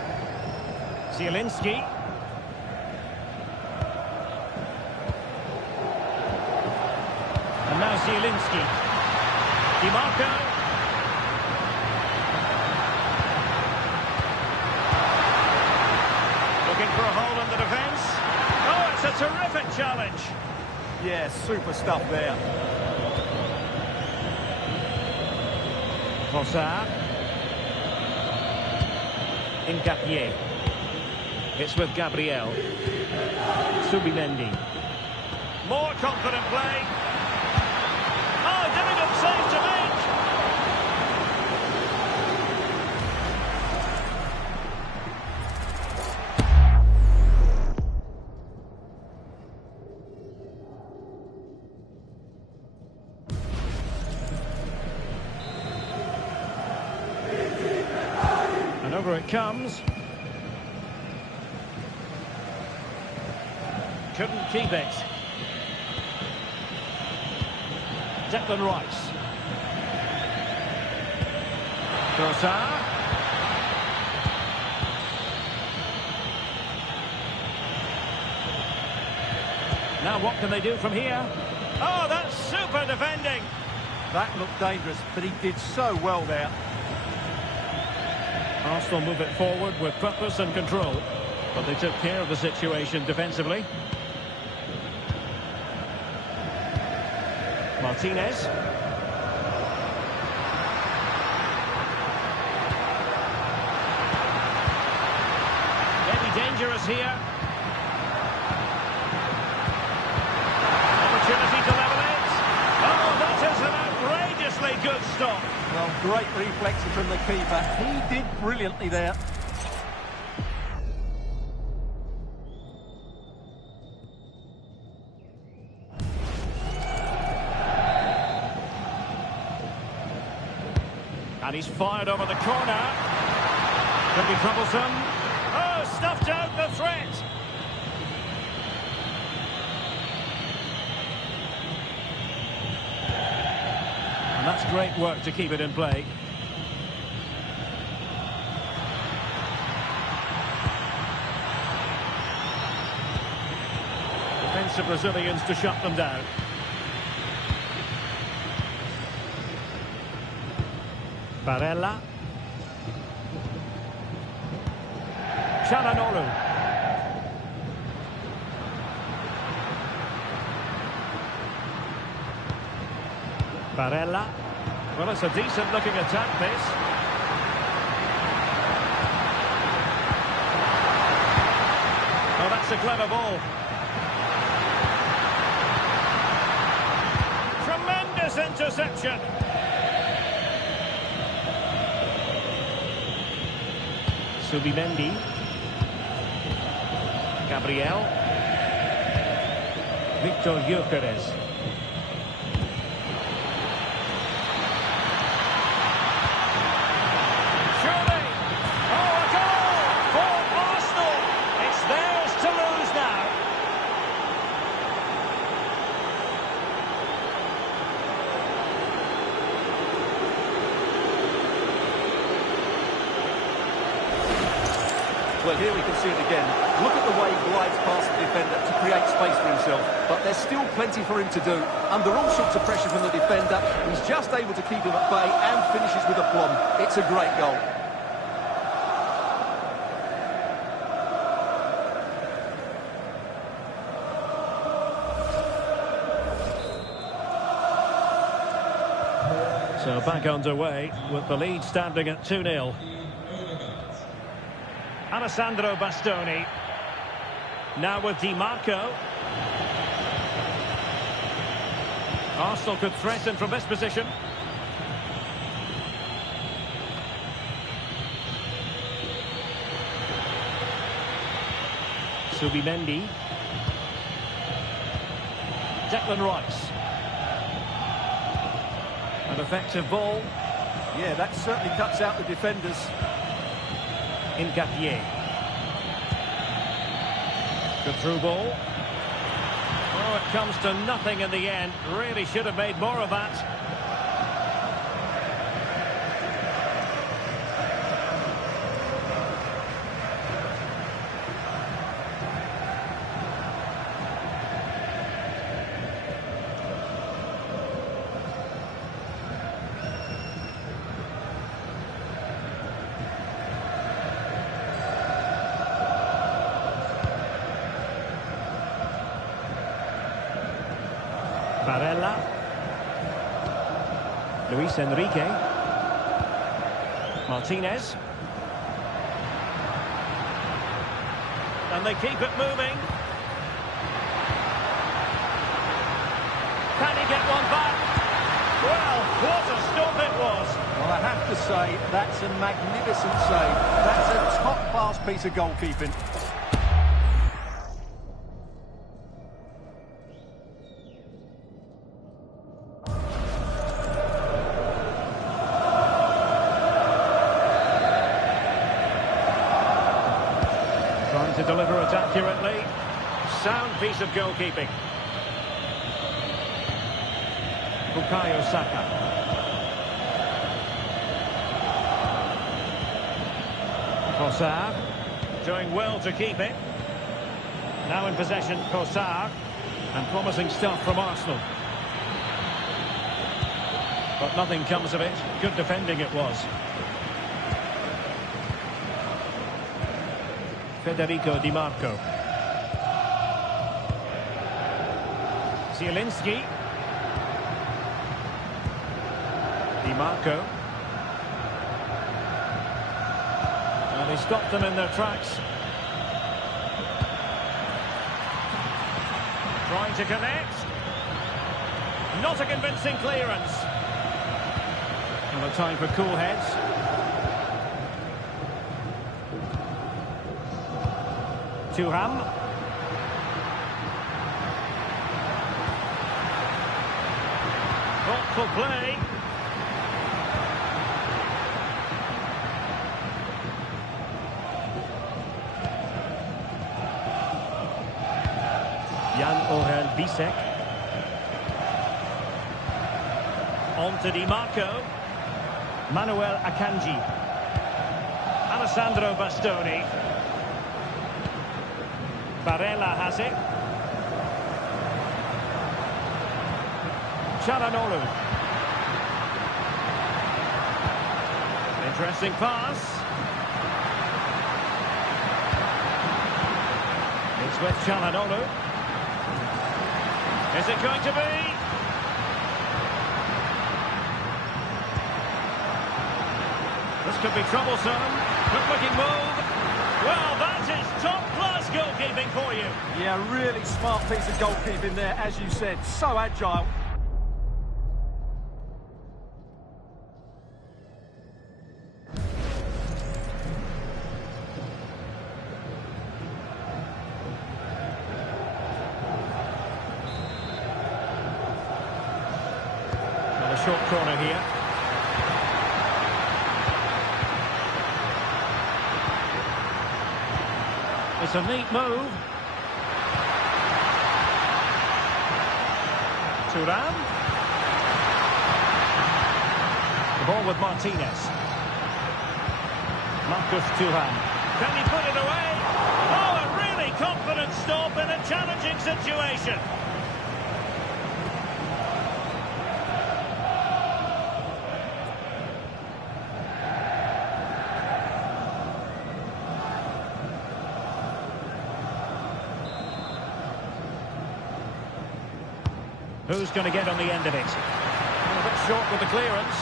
Zielinski. And now Zielinski. Di Marco. Looking for a hole in the defence. Oh, it's a terrific challenge. Yeah, super stuff there. Trossard. Ngapié. It's with Gabriel. Subimendi. More confident play. Oh, difficult save to make. And over it comes. Couldn't keep it. Declan Rice. Trossard. Now what can they do from here? Oh, that's super defending. That looked dangerous, but he did so well there. Arsenal move it forward with purpose and control, but they took care of the situation defensively. Martinez. Maybe dangerous here. Opportunity to level it. Oh, that is an outrageously good stop. Well, great reflexes from the keeper. He did brilliantly there. And he's fired over the corner. Could be troublesome. Oh, stuffed out the threat. And that's great work to keep it in play. Defensive Brazilians to shut them down. Barella. Çalhanoğlu. Barella. Well, it's a decent looking attack, this. Oh, that's a clever ball. Tremendous interception. Subimendi. Gabriel. Victor Gyökeres. Surely. Oh, a goal for Arsenal. It's theirs to lose now. Well, here we can see it again. Look at the way he glides past the defender to create space for himself. But there's still plenty for him to do. Under all sorts of pressure from the defender, he's just able to keep him at bay and finishes with aplomb. It's a great goal. So back underway with the lead standing at 2-0. Alessandro Bastoni. Now with Di Marco. Arsenal could threaten from this position. Subimendi. Declan Rice. An effective ball. Yeah, that certainly cuts out the defenders. In Gapier. Good through ball. Oh, it comes to nothing in the end. Really should have made more of that. Barella. Luis Enrique. Martinez. And they keep it moving. Can he get one back? Well, what a stop it was. Well, I have to say, that's a magnificent save. That's a top-class piece of goalkeeping. Trying to deliver it accurately. Sound piece of goalkeeping. Bukayo Saka. Kossar. Doing well to keep it. Now in possession, Kossar. And promising stuff from Arsenal. But nothing comes of it. Good defending it was. Federico Di Marco. Zielinski. Di Marco. Well, he stopped them in their tracks. Trying to connect. Not a convincing clearance. Well, a time for cool heads. Thuram. Thoughtful play. Jan-Orel Bisek. On to Di Marco. Manuel Akanji. Alessandro Bastoni. Barella has it. Çalhanoğlu. Interesting pass. It's with Çalhanoğlu. Is it going to be? This could be troublesome. Good looking move. Well, that is top-class goalkeeping for you. Yeah, really smart piece of goalkeeping there, as you said. So agile. Well, a short corner here. It's a neat move. Thuram. The ball with Martinez. Marcus Thuram. Can he put it away? Oh, a really confident stop in a challenging situation. Who's going to get on the end of it? And a bit short with the clearance.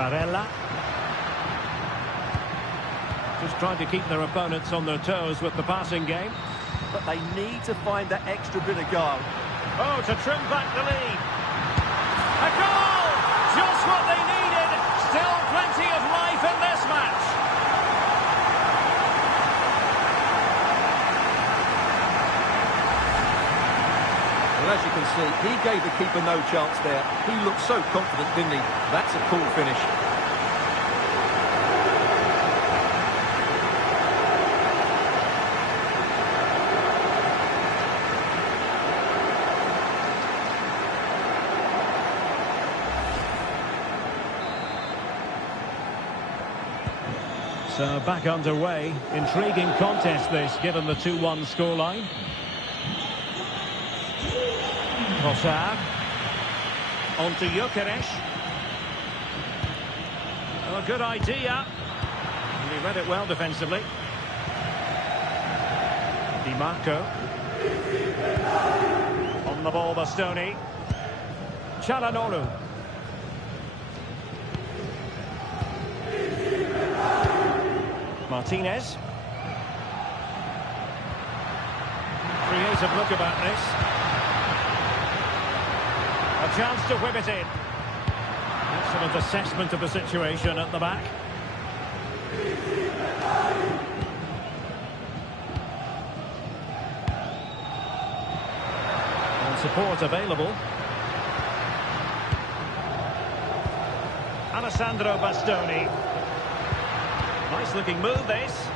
Barella. Just trying to keep their opponents on their toes with the passing game. But they need to find that extra bit of go. Oh, to trim back the lead. A goal! Just what they needed. Still plenty of life in this match. as you can see, he gave the keeper no chance there. He looked so confident, didn't he? That's a cool finish. So back underway. Intriguing contest this, given the 2-1 scoreline. Trossard. On to Gyökeres. Oh, a good idea. He read it well defensively. Di Marco. On the ball, Bastoni. Çalhanoğlu. Martinez. Creative look about this. A chance to whip it in. Excellent assessment of the situation at the back. And support available. Alessandro Bastoni. Nice looking move this.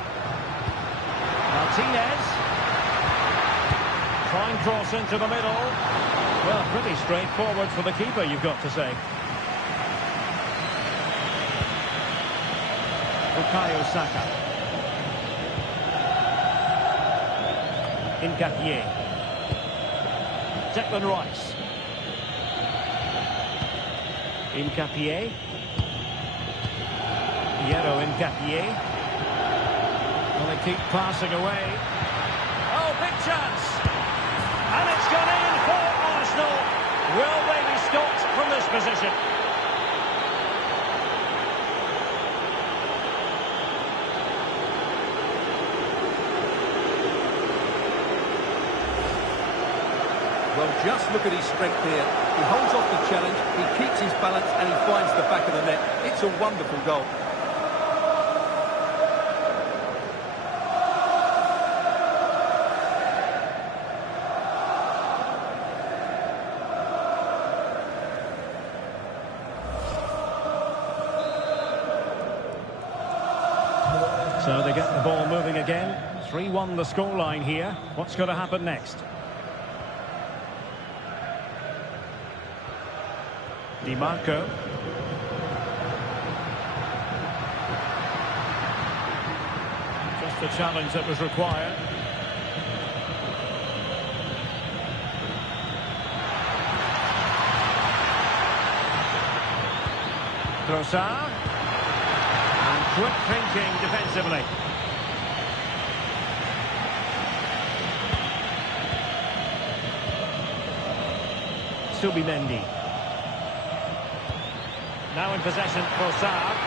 Martinez. Fine cross into the middle. Well, pretty straightforward for the keeper, you've got to say. Bukayo Saka. Nketiah. Declan Rice. Nketiah. Nketiah. Well, they keep passing away. Oh, big chance. And it's gone in for Arsenal. Will they be stopped from this position? Well, just look at his strength here. He holds off the challenge, he keeps his balance, and he finds the back of the net. It's a wonderful goal. So they get the ball moving again. 3-1 the scoreline here. What's going to happen next? Di Marco. Just the challenge that was required. Trossard. And quick thinking defensively. Subimendi. Now in possession, Trossard.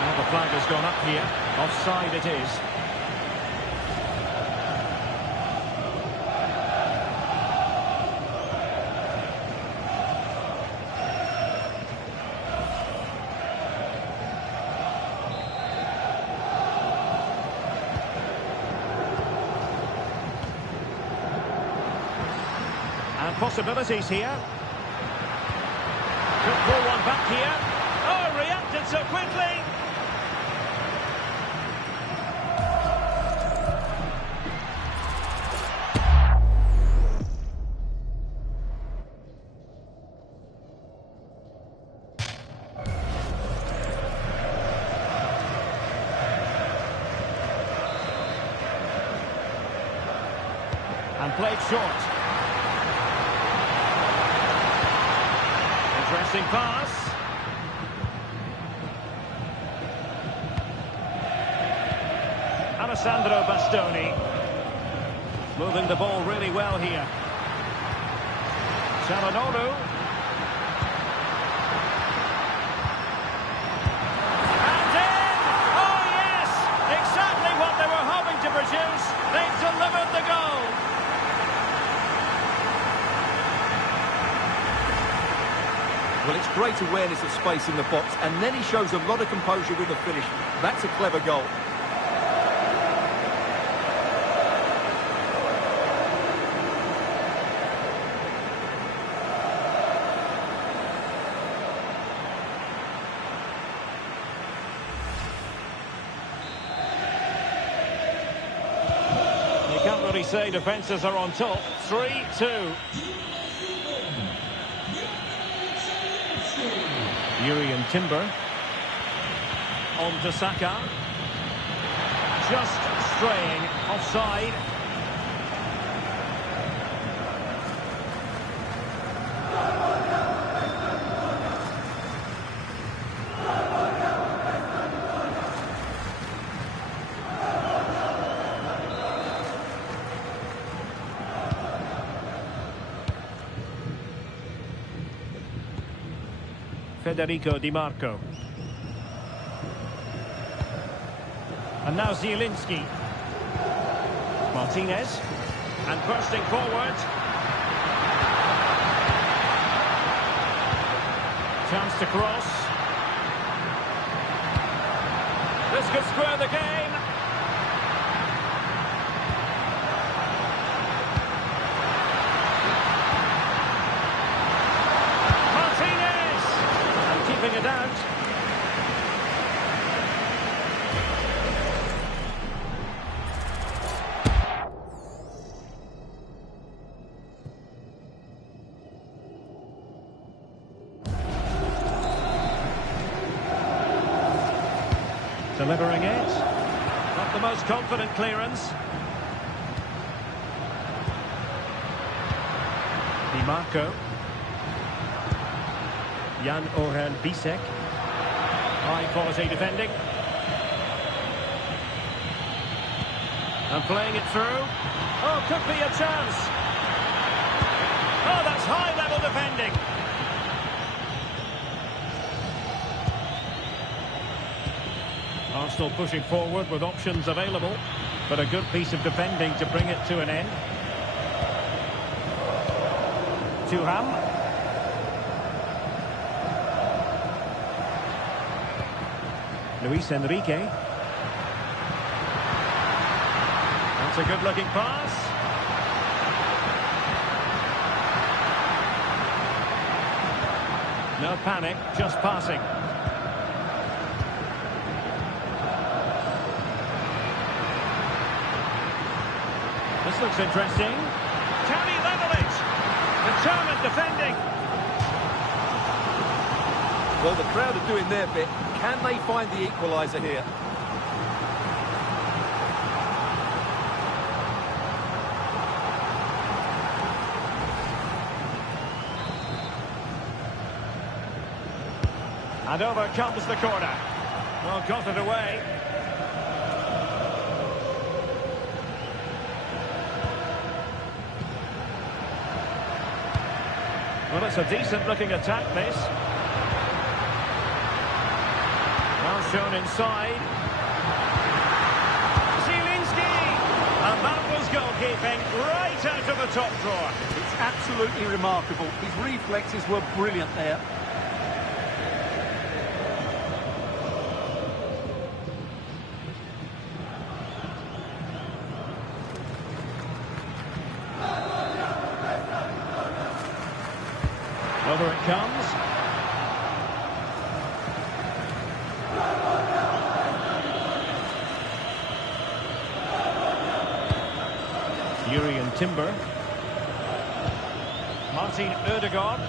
Well, the flag has gone up here. Offside it is. And possibilities here. Could pull one back here. Oh, reacted so quickly. And played short. Interesting pass. Alessandro Bastoni. Moving the ball really well here. Çalhanoğlu. And in! Oh yes! Exactly what they were hoping to produce. They've delivered the goal. Well, it's great awareness of space in the box, and then he shows a lot of composure with the finish. That's a clever goal. probably say defences are on top. 3-2. Urian Timber. On to Saka. Just straying offside. Federico Di Marco. And now Zielinski. Martinez. And bursting forward. Chance to cross. This could square the game. Martinez! And keeping it out. Delivering it. Not the most confident clearance. Di Marco. Jan Orel Bisek. High quality defending. And playing it through. Oh, could be a chance. Oh, that's high level defending. Arsenal pushing forward with options available, but a good piece of defending to bring it to an end. Thuram. Luis Enrique. That's a good-looking pass. No panic, just passing. This looks interesting. Can he level it? Determined defending. Well, the crowd are doing their bit. Can they find the equaliser here? And over comes the corner. Well, got it away. Well, it's a decent-looking attack, this. Well shown inside. Zielinski! And that was goalkeeping right out of the top drawer. It's absolutely remarkable. His reflexes were brilliant there. Over it comes. Urian Timber. Martin Ødegaard.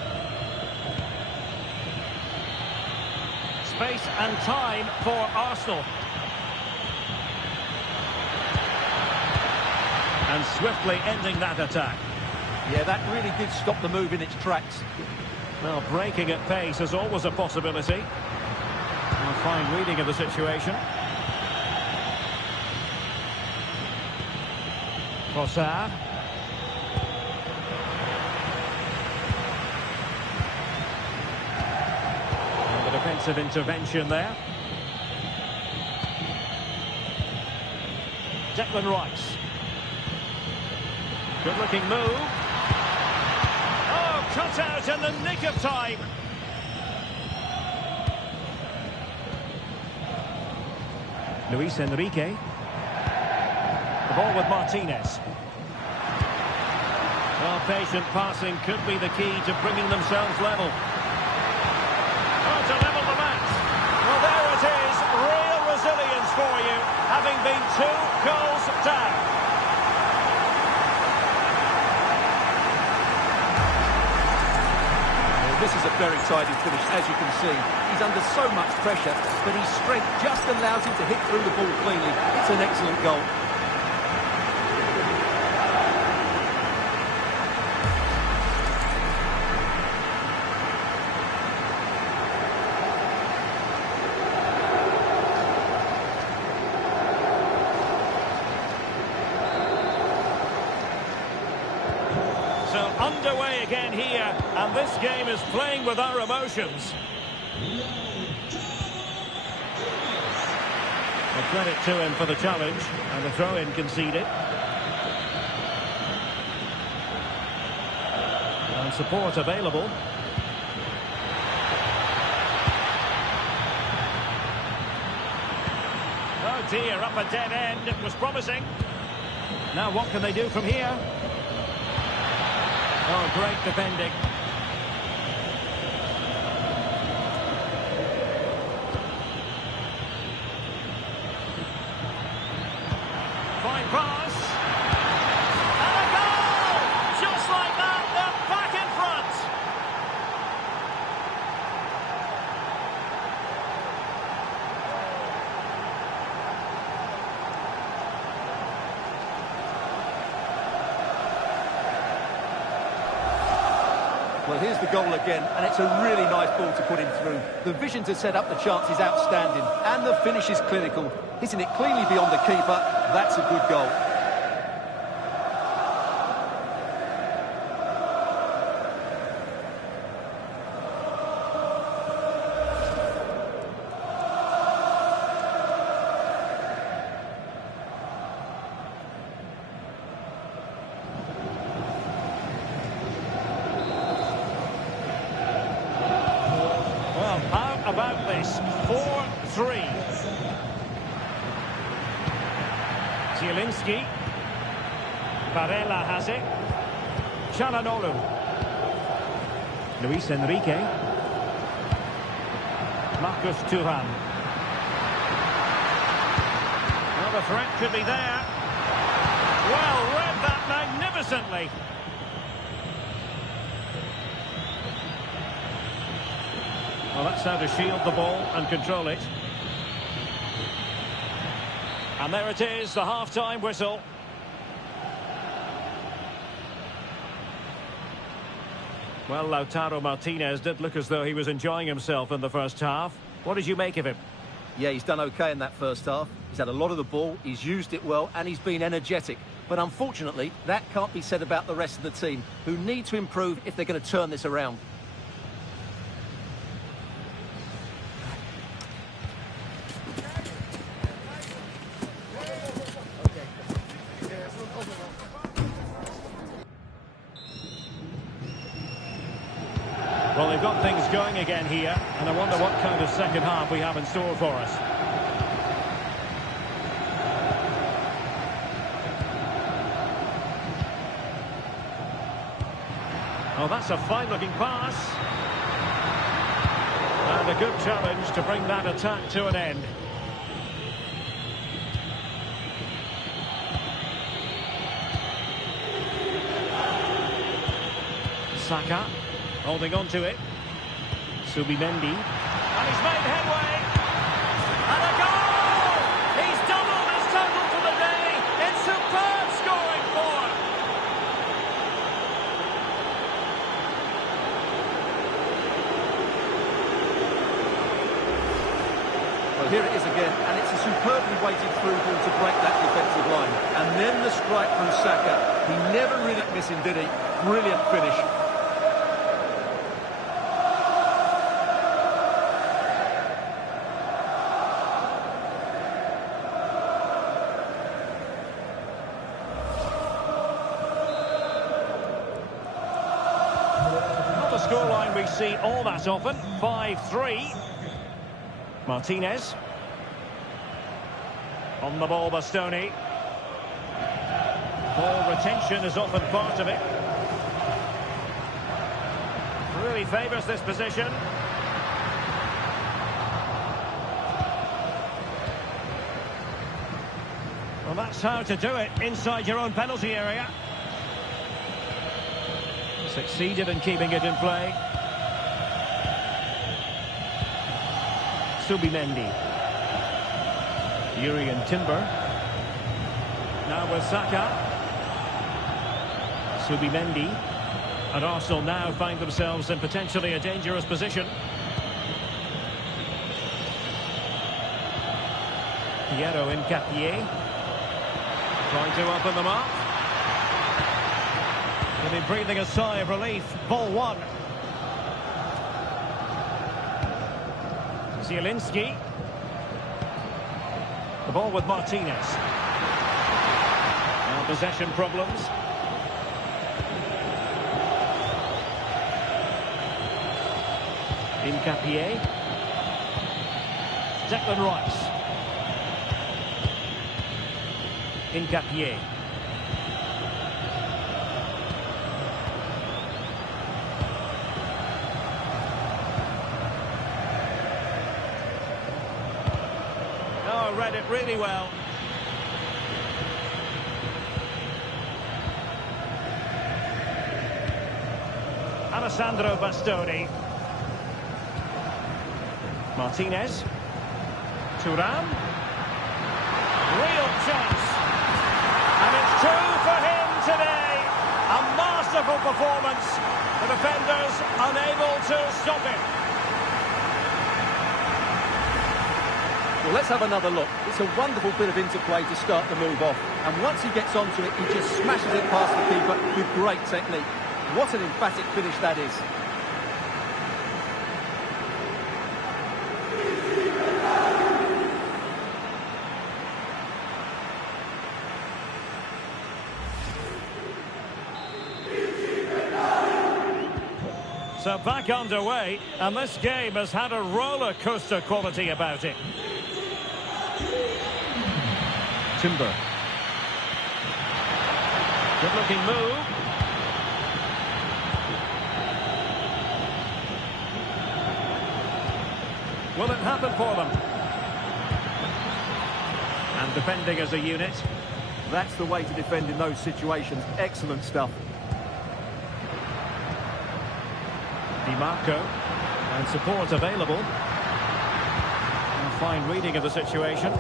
Space and time for Arsenal. And swiftly ending that attack. Yeah, that really did stop the move in its tracks. Well, breaking at pace is always a possibility. A fine reading of the situation. Trossard. And the defensive intervention there. Declan Rice. Good-looking move. Cut out in the nick of time. Luis Enrique. The ball with Martinez. Well, patient passing could be the key to bringing themselves level. Oh, to level the match. Well, there it is. Real resilience for you, having been 2 goals down. this is a very tidy finish, as you can see. He's under so much pressure, but his strength just allows him to hit through the ball cleanly. It's an excellent goal. So underway again here, and this game is playing with our emotions. A credit to him for the challenge, and a throw-in conceded. And support available. Oh dear, up a dead end. It was promising. Now what can they do from here? Oh, great defending. Fine pass. And a goal! Just like that, they're back in front. Well, here's the goal again, and it's a really nice ball to put him through. The vision to set up the chance is outstanding, and the finish is clinical. Hitting it cleanly beyond the keeper, that's a good goal. Well, how about this? 4-3. Zielinski. Varela has it. Çalhanoğlu. Luis Enrique. Marcus Thuram. Well, the threat could be there. Well, read that magnificently. Well, that's how to shield the ball and control it. And there it is, the half-time whistle. Well, Lautaro Martinez did look as though he was enjoying himself in the first half. What did you make of him? Yeah, he's done okay in that first half. He's had a lot of the ball, he's used it well, and he's been energetic. But unfortunately, that can't be said about the rest of the team, who need to improve if they're going to turn this around. Well, they've got things going again here, and I wonder what kind of second half we have in store for us. Oh, that's a fine-looking pass. And a good challenge to bring that attack to an end. Saka. Holding on to it. Subimendi. And he's made headway. And a goal! He's doubled his total for the day in superb scoring form. Well, here it is again, and it's a superbly weighted through ball to break that defensive line. And then the strike from Saka. He never really missing, did he? Brilliant finish. Scoreline we see all that often, 5-3. Martinez. On the ball, Bastoni. Ball retention is often part of it. Really favours this position. Well, that's how to do it, inside your own penalty area. Succeeded in keeping it in play. Subimendi. Jurriën Timber. Now with Saka. Subimendi. And Arsenal now find themselves in potentially a dangerous position. Piero Hincapié. Trying to open them up. They'll be breathing a sigh of relief. Ball one. Zielinski. The ball with Martinez. Now possession problems. Hincapié. Declan Rice. Hincapié. Oh, read it really well. Alessandro Bastoni. Martinez. Thuram. Real chance. And it's two for him today. A masterful performance. The defenders unable to stop him. Well, let's have another look. It's a wonderful bit of interplay to start the move off. And once he gets onto it, he just smashes it past the keeper with great technique. What an emphatic finish that is. So back underway, and this game has had a roller coaster quality about it. Timber. Good looking move. Will it happen for them? And defending as a unit. That's the way to defend in those situations. Excellent stuff. Di Marco, and support available. And fine reading of the situation.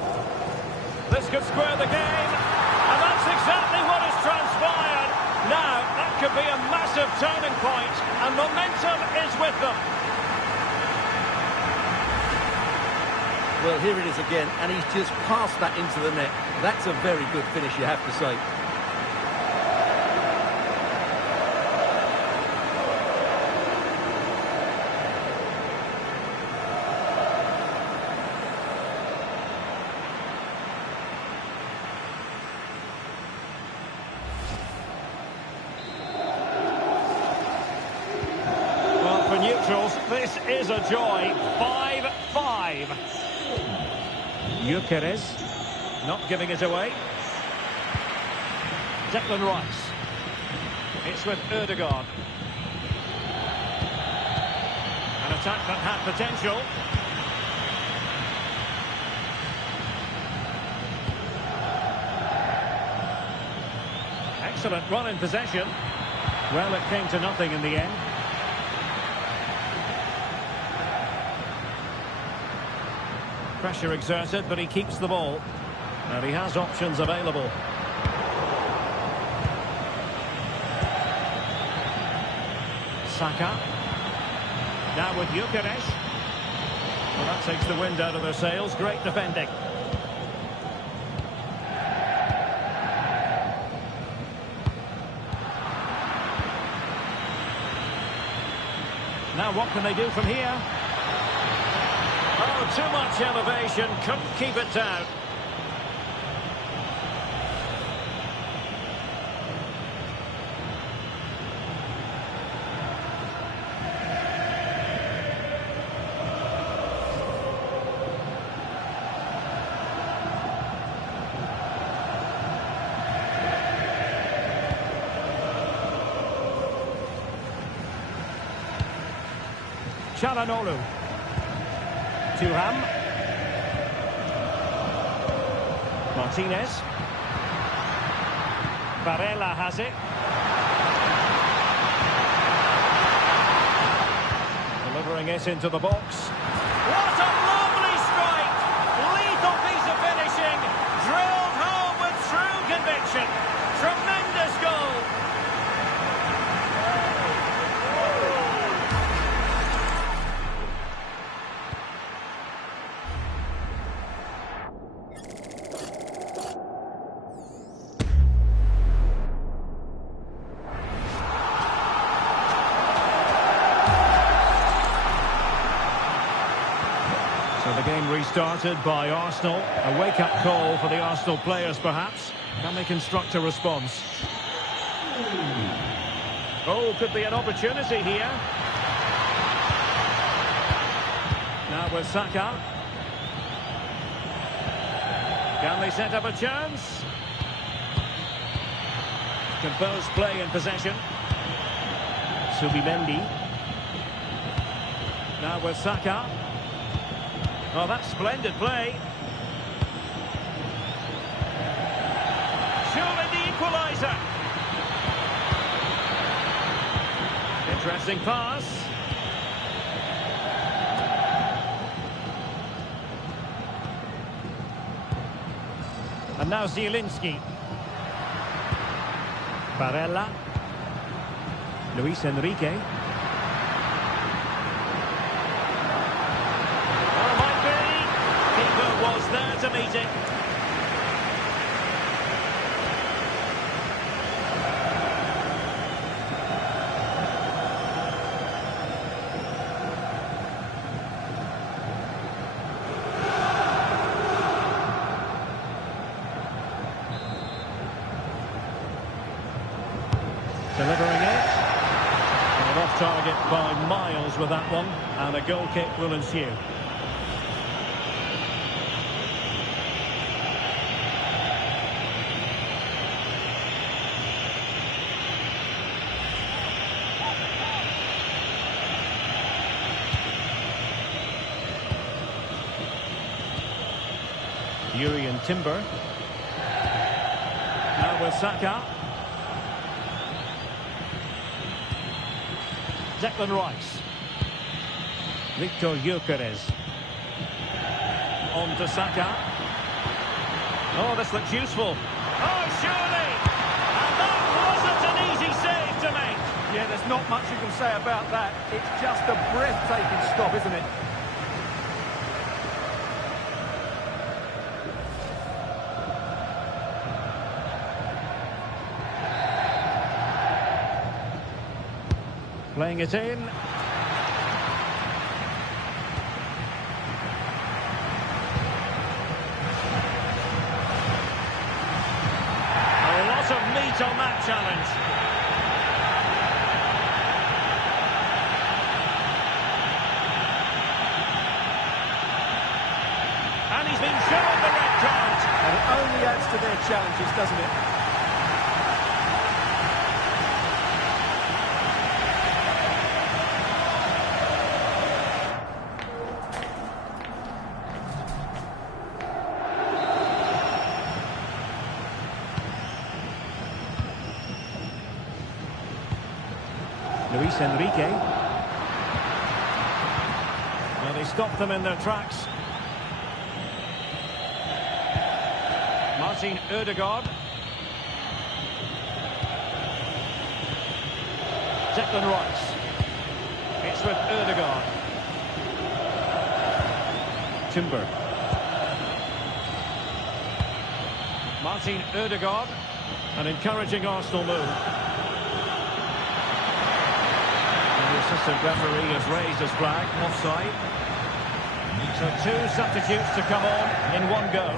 This could square the game, and that's exactly what has transpired. Now, that could be a massive turning point, and momentum is with them. Well, here it is again, and he's just passed that into the net. That's a very good finish, you have to say. Neutrals, this is a joy. 5-5. Gyökeres not giving it away. Declan Rice. It's with Ødegaard. An attack that had potential. Excellent run in possession. Well, it came to nothing in the end. Pressure exerted, but he keeps the ball. And he has options available. Saka. Now with Gyökeres. Well, that takes the wind out of their sails. Great defending. Now what can they do from here? Oh, too much elevation, couldn't keep it down. Çalhanoğlu. Thuram. Martinez. Barella has it. Delivering it into the box. What a lovely started by Arsenal. A wake-up call for the Arsenal players, perhaps. Can they construct a response? Oh, could be an opportunity here. Now with Saka. Can they set up a chance? Composed play in possession. Subimendi. Now with Saka. Oh, that's splendid play. Surely the equaliser. Interesting pass. And now Zielinski. Barella. Luis Enrique. Oh, might be. Keeper was there to meet it. Delivering it. And off target by miles with that one. And a goal kick will ensue. Urian Timber. Now with Saka. Declan Rice. Victor Gyökeres. On to Saka. Oh, this looks useful. Oh, surely! And that wasn't an easy save to make. Yeah, there's not much you can say about that. It's just a breathtaking stop, isn't it? Playing it in. A lot of meat on that challenge. And he's been shown the red card. And it only adds to their challenges, doesn't it? Luis Enrique. Well, they stopped them in their tracks. Martin Ødegaard. Declan Rice. It's with Ødegaard. Timber. Martin Ødegaard. An encouraging Arsenal move. The assistant referee has raised his flag, offside. So two substitutes to come on in one go.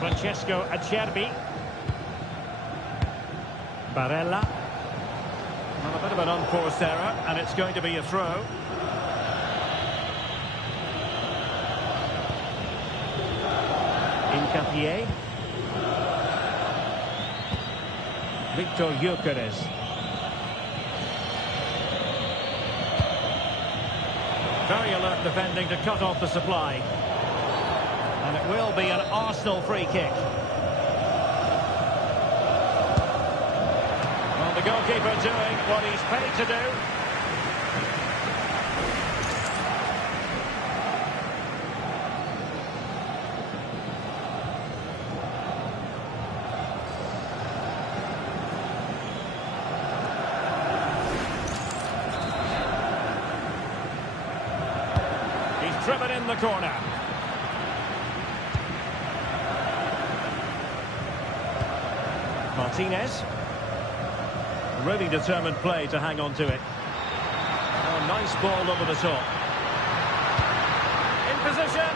Francesco Acerbi. Barella. Well, a bit of an unforced error, and it's going to be a throw. Incapié. Victor Gyökeres. Very alert defending to cut off the supply. And it will be an Arsenal free kick. Well, the goalkeeper doing what he's paid to do. He's driven in the corner. Martinez. Really determined play to hang on to it. Oh, nice ball over the top. In position.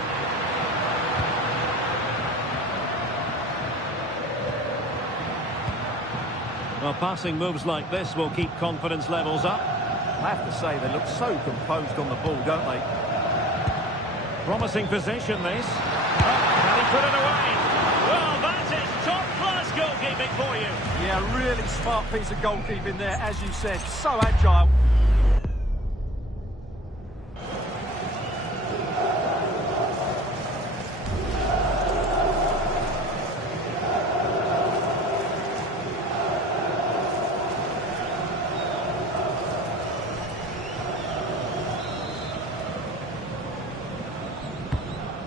Well, passing moves like this will keep confidence levels up. I have to say, they look so composed on the ball, don't they? Promising position, this. Oh, and he put it away. Well, that is top-class goalkeeping for you. Yeah, really smart piece of goalkeeping there, as you said. So agile.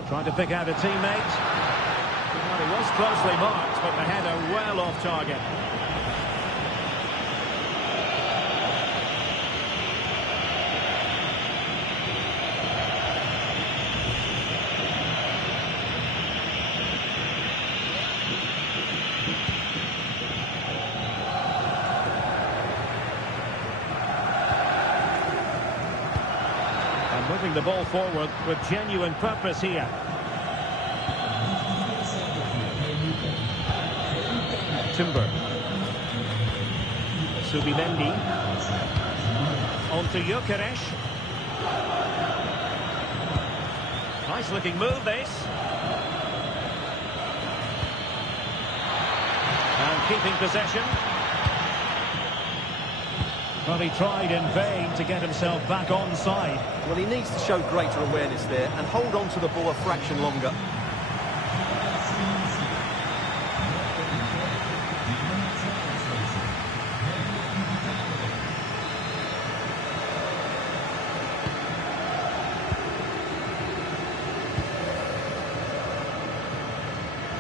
Trying to pick out a teammate. Well, he was closely marked, but the header well off target. And moving the ball forward with genuine purpose here. Timber. Subimendi. On to Gyökeres. Nice looking move, this. And keeping possession. But he tried in vain to get himself back onside. Well, he needs to show greater awareness there and hold on to the ball a fraction longer.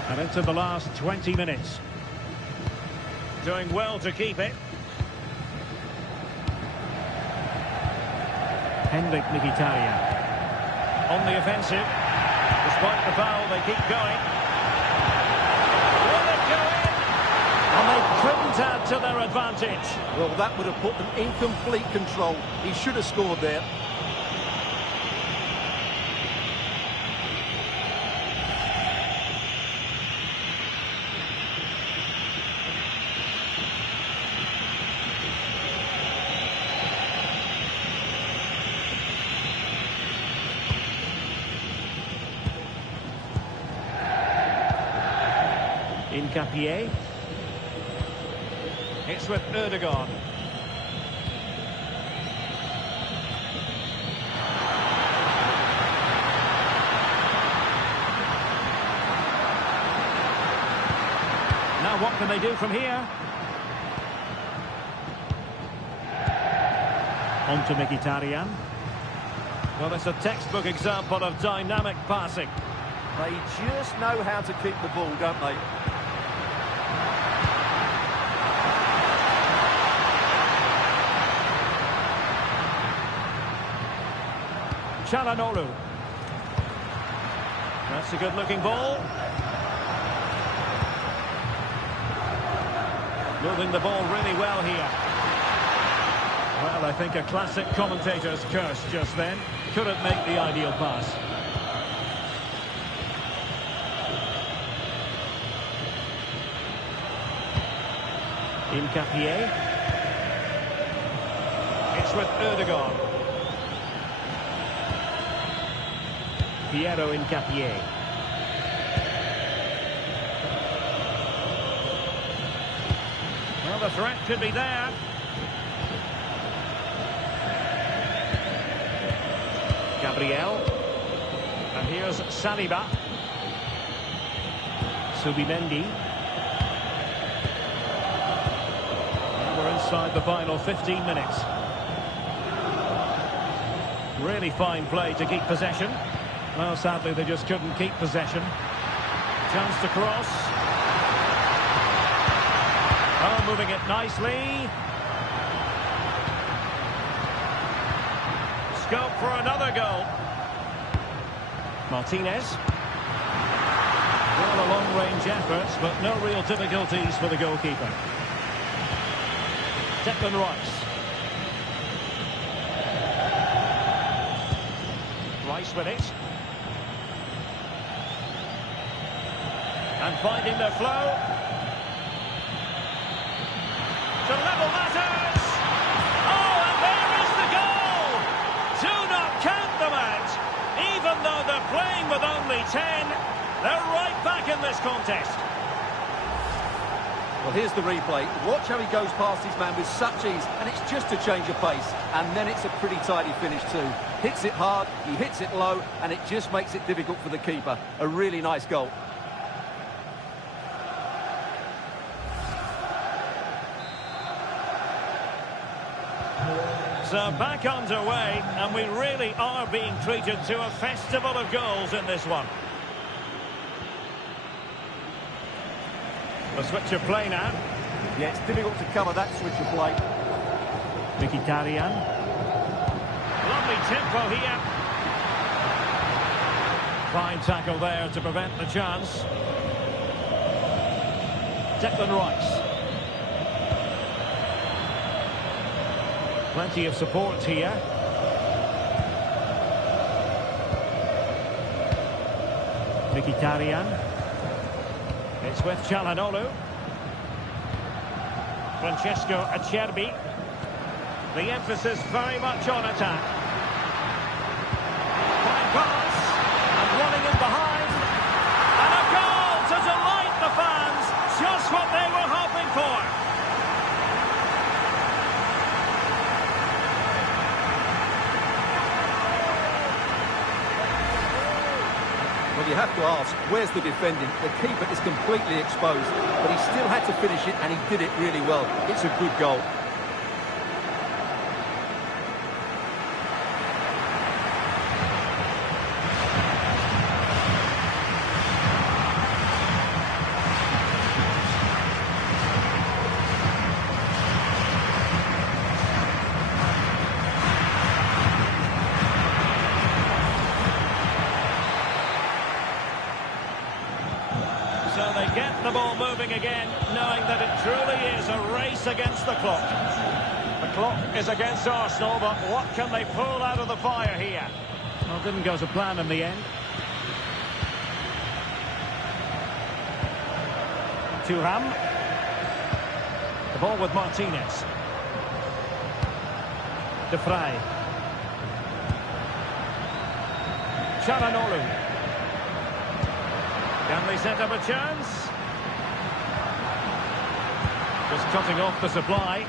And into the last 20 minutes. Doing well to keep it. Henrik Mkhitaryan. On the offensive. Despite the foul, they keep going. Will it go in? And they couldn't add to their advantage. Well, that would have put them in complete control. He should have scored there. Incapié. It's with Erdogan. Now what can they do from here? On to Mkhitaryan. Well, it's a textbook example of dynamic passing. They just know how to keep the ball, don't they? Çalhanoğlu. That's a good-looking ball. Moving the ball really well here. Well, I think a classic commentator's curse just then. Couldn't make the ideal pass. Incapié. It's with Erdogan. Piero Incapié. Well, the threat could be there. Gabriel. And here's Saliba. Subimendi. And we're inside the final 15 minutes. Really fine play to keep possession. Well, sadly, they just couldn't keep possession. Chance to cross. Oh, moving it nicely. Scope for another goal. Martinez. Well, a long-range huge efforts, but no real difficulties for the goalkeeper. Declan Rice. Rice with it. And finding the flow. To level matters. Oh, and there is the goal. Do not count them out. Even though they're playing with only 10, they're right back in this contest. Well, here's the replay. Watch how he goes past his man with such ease, and it's just a change of pace. And then it's a pretty tidy finish too. Hits it hard, he hits it low, and it just makes it difficult for the keeper. A really nice goal. So back underway, and we really are being treated to a festival of goals in this one. The switch of play now. Yeah, it's difficult to cover that switch of play. Mkhitaryan. Lovely tempo here. Fine tackle there to prevent the chance. Declan Rice. Plenty of support here. Mkhitaryan. It's with Çalhanoğlu. Francesco Acerbi. The emphasis very much on attack. Fine pass. And running in behind. And a goal to delight the fans. Just what they were hoping for. Well, you have to ask, where's the defending? The keeper is completely exposed, but he still had to finish it, and he did it really well. It's a good goal. So they get the ball moving again, knowing that it truly is a race against the clock. The clock is against Arsenal, but what can they pull out of the fire here? Well, didn't go to plan in the end. Thuram. The ball with Martinez. De Vrij. Çalhanoğlu. Can they set up a chance? Just cutting off the supply.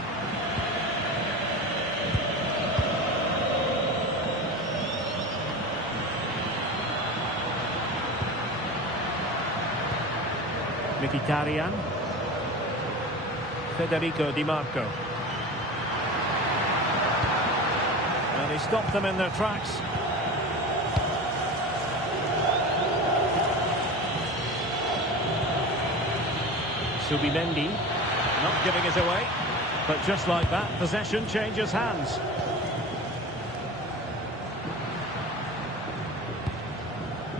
Mkhitaryan. Federico Di Marco. And he stopped them in their tracks. Subimendi, not giving it away, but just like that, possession changes hands.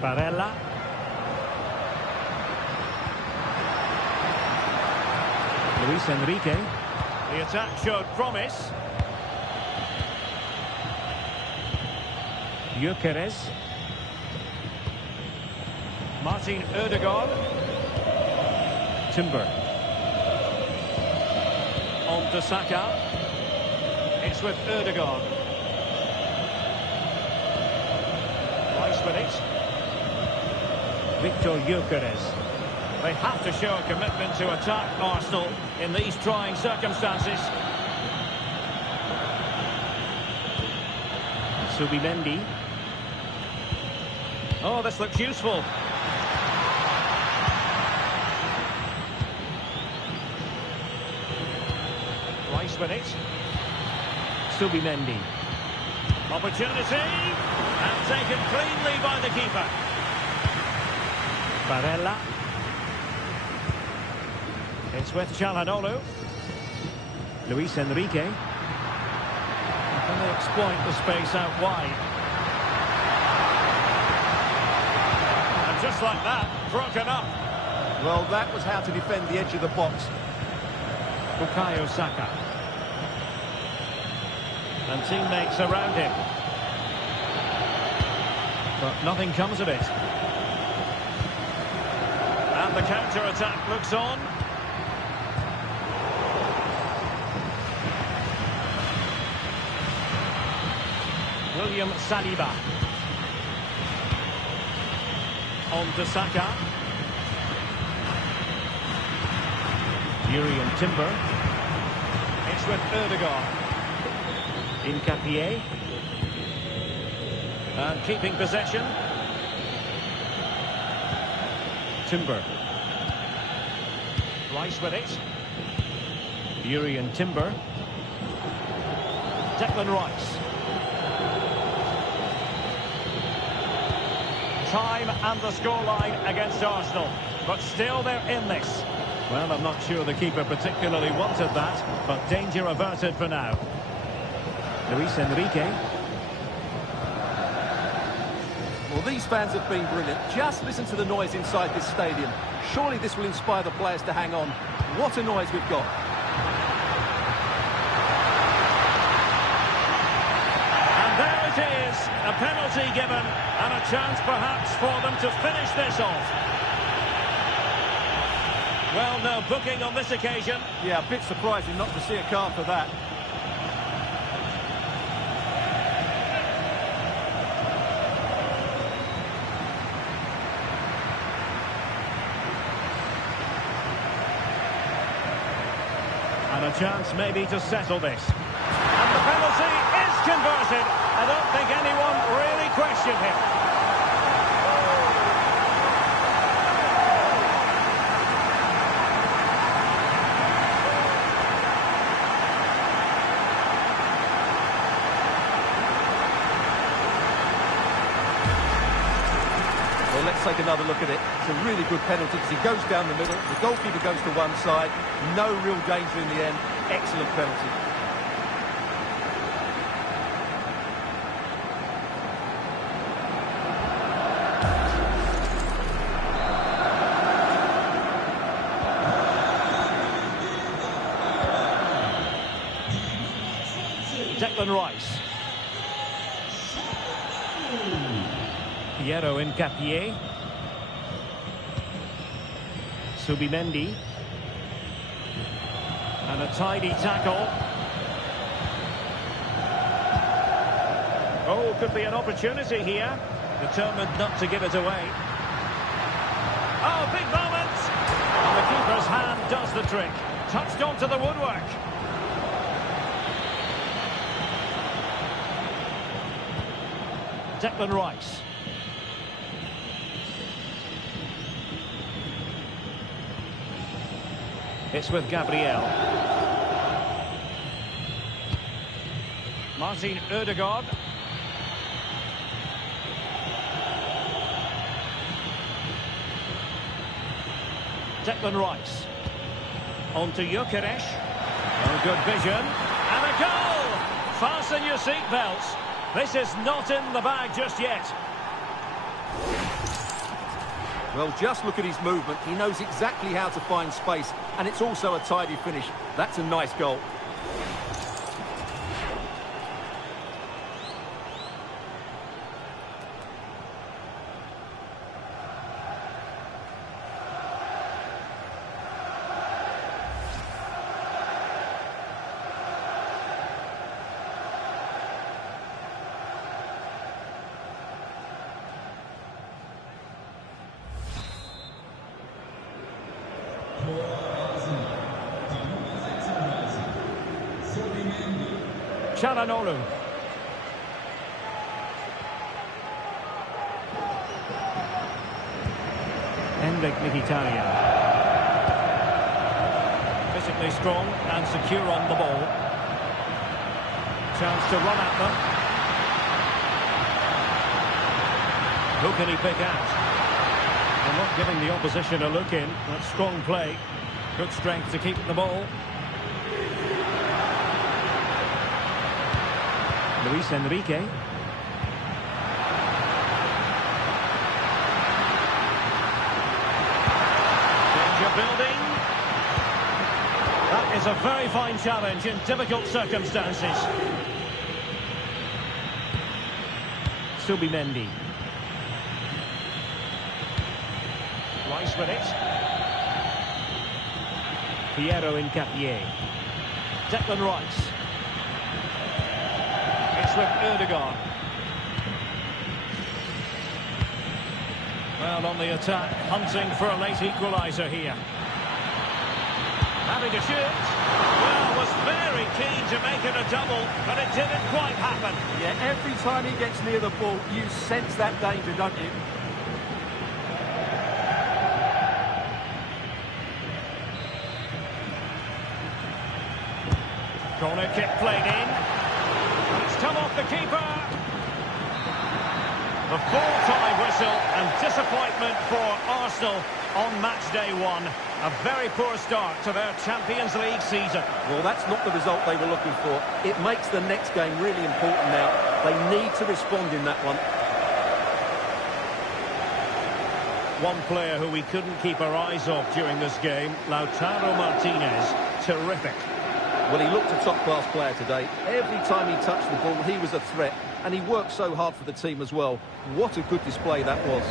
Barella. Luis Enrique. The attack showed promise. Gyökeres. Martin Ødegaard. Timber. On to Saka. It's with Ødegaard. Rice with it. Victor Gyökeres. They have to show a commitment to attack Arsenal in these trying circumstances. Subimendi. Oh, this looks useful. Rice with it. Subimendi. Opportunity. And taken cleanly by the keeper. Barella. It's with Çalhanoğlu. Luis Enrique. Can they exploit the space out wide? And just like that, broken up. Well, that was how to defend the edge of the box. Bukayo Saka. And teammates around him. But nothing comes of it. And the counter-attack looks on. William Saliba. On to Saka. Urian Timber. It's with Ødegaard. In Capier. And keeping possession. Timber. Rice with it. Urian Timber. Declan Rice. Time and the scoreline against Arsenal. But still they're in this. Well, I'm not sure the keeper particularly wanted that, but danger averted for now. Luis Enrique. Well, these fans have been brilliant. Just listen to the noise inside this stadium. Surely this will inspire the players to hang on. What a noise we've got. And there it is, a penalty given, and a chance perhaps for them to finish this off. Well, no booking on this occasion. Yeah, a bit surprising not to see a card for that. And a chance maybe to settle this. And the penalty is converted. I don't think anyone really questioned him. Well, let's take another look at it. It's a really good penalty because he goes down the middle, the goalkeeper goes to one side, no real danger in the end. Excellent penalty. Declan Rice. Piero in Capier. Subimendi. And a tidy tackle. Oh, could be an opportunity here. Determined not to give it away. Oh, big moment! And the keeper's hand does the trick. Touched onto the woodwork. Declan Rice. It's with Gabriel. Martin Ødegaard. Declan Rice. On to Gyökeres. Oh, good vision. And a goal! Fasten your seatbelts. This is not in the bag just yet. Well, just look at his movement. He knows exactly how to find space, and it's also a tidy finish. That's a nice goal. Çalhanoğlu. Henrik Mkhitaryan. Physically strong and secure on the ball. Chance to run at them. Who can he pick out? They're not giving the opposition a look in. That's strong play. Good strength to keep the ball. Luis Enrique. building. That is a very fine challenge in difficult circumstances. Subimendi. Rice with it. Piero Incapié. Declan Rice. It's with Erdogan. Well, on the attack, hunting for a late equaliser here. Having to shoot. Well, was very keen to make it a double, but it didn't quite happen. Yeah, every time he gets near the ball, you sense that danger, don't you? Corner kick played in. It's come off the keeper. The full-time whistle and disappointment for Arsenal on match day one. A very poor start to their Champions League season. Well, that's not the result they were looking for. It makes the next game really important now. They need to respond in that one. One player who we couldn't keep our eyes off during this game, Lautaro Martinez. Terrific. Well, he looked a top-class player today. Every time he touched the ball, he was a threat. And he worked so hard for the team as well. What a good display that was.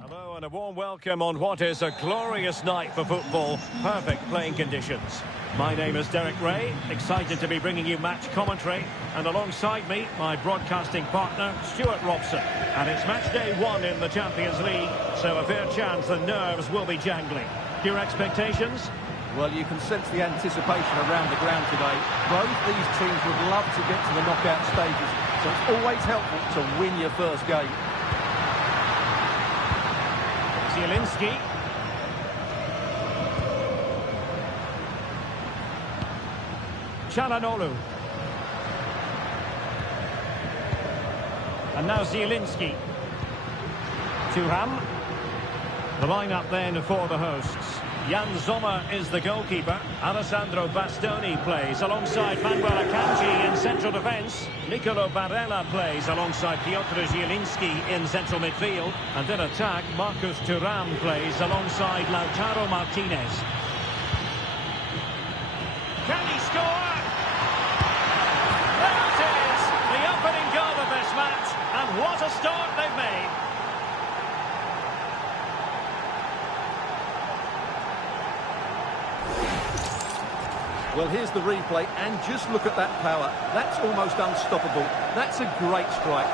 Hello and a warm welcome on what is a glorious night for football. Perfect playing conditions. My name is Derek Ray, excited to be bringing you match commentary. And alongside me, my broadcasting partner, Stuart Robson. And it's match day one in the Champions League, so a fair chance the nerves will be jangling. Your expectations? Well, you can sense the anticipation around the ground today. Both these teams would love to get to the knockout stages, so it's always helpful to win your first game. Zielinski. Çalhanoğlu. And now Zielinski. Thuram. The line-up then for the hosts. Jan Sommer is the goalkeeper. Alessandro Bastoni plays alongside Manuel Akanji in central defence. Nicolo Barella plays alongside Piotr Zielinski in central midfield. And in attack, Marcus Thuram plays alongside Lautaro Martinez. Can he score? There it is! The opening goal of this match. And what a start they've made. Well, here's the replay, and just look at that power. That's almost unstoppable. That's a great strike.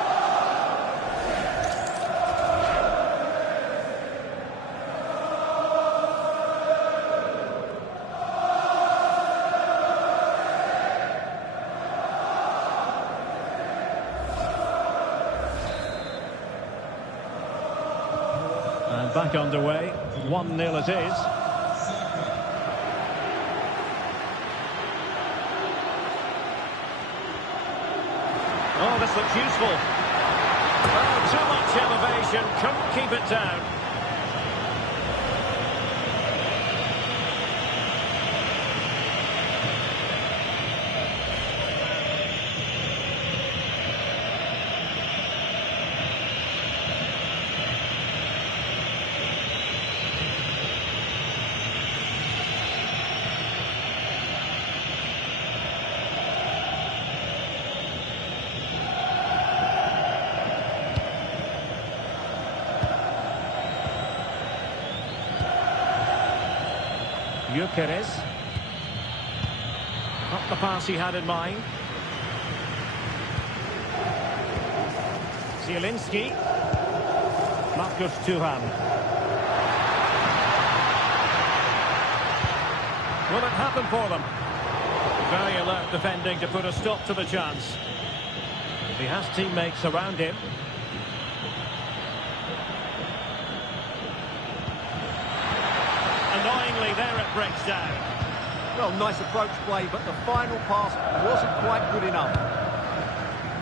And back underway. 1-0 it is. Oh, this looks useful. Oh, too much elevation. Couldn't keep it down. Gyökeres. Not the pass he had in mind. Zielinski. Marcus Thuram. Will it happen for them? Very alert defending to put a stop to the chance. He has teammates around him. Annoyingly, there it breaks down. Well, nice approach play, but the final pass wasn't quite good enough.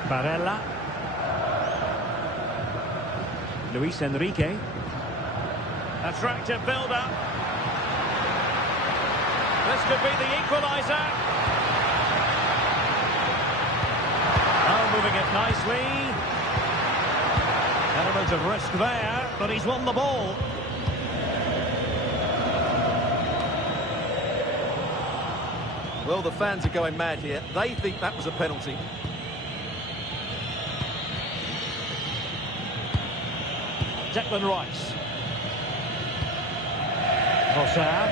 Barella. Luis Enrique. Attractive build-up. This could be the equaliser. Oh, moving it nicely. Element of risk there, but he's won the ball. Well, the fans are going mad here. They think that was a penalty. Declan Rice. Trossard.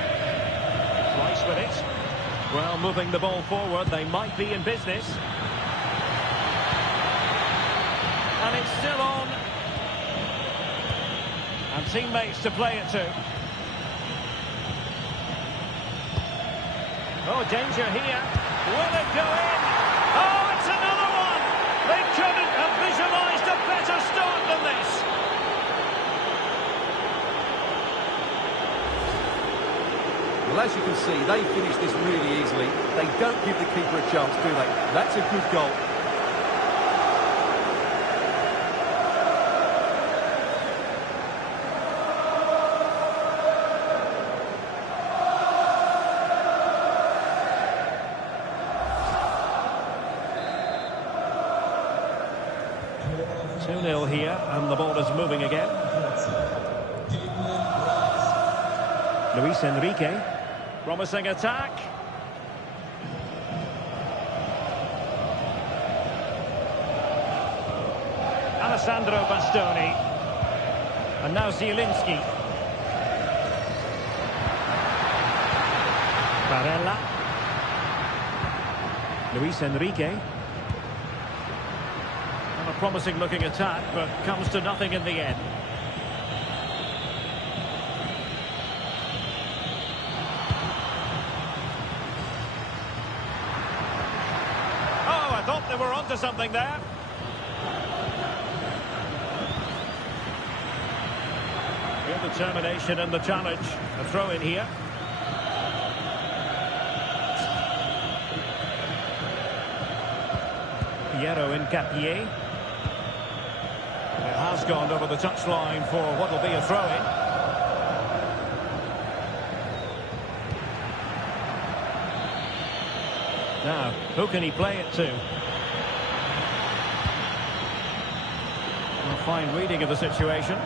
Rice with it. Well, moving the ball forward, they might be in business. And it's still on. And teammates to play it to. Oh, danger here. Will it go in? Oh, it's another one! They couldn't have visualised a better start than this. Well, as you can see, they finish this really easily. They don't give the keeper a chance, do they? That's a good goal. Here, and the ball is moving again. Luis Enrique. Promising attack. Alessandro Bastoni. And now Zielinski. Barella. Luis Enrique. A promising looking attack, but comes to nothing in the end. Oh, I thought they were onto something there. Real determination in the challenge. A throw in here. Piero Incapié. It has gone over the touchline for what will be a throw-in. Now, who can he play it to? A fine reading of the situation.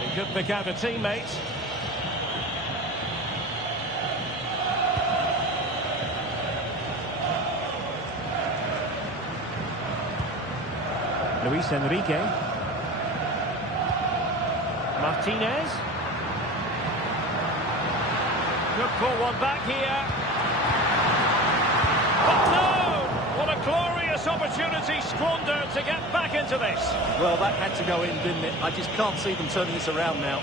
He could pick out a teammate. Luis Enrique. Martinez. Could pull one back here. But no! What a glorious opportunity squandered to get back into this. Well, that had to go in, didn't it? I just can't see them turning this around now.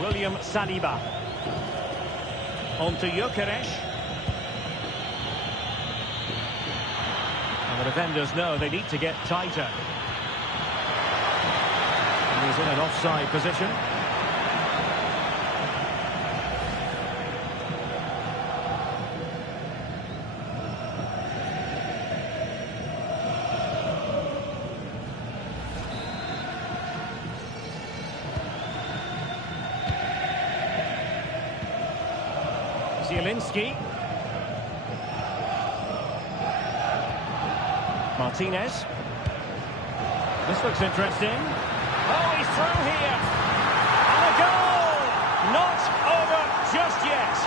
William Saliba. On to Gyökeres. And the defenders know they need to get tighter. And he's in an offside position. Zielinski. Martinez. This looks interesting. Oh, he's through here. And a goal! Not just yet.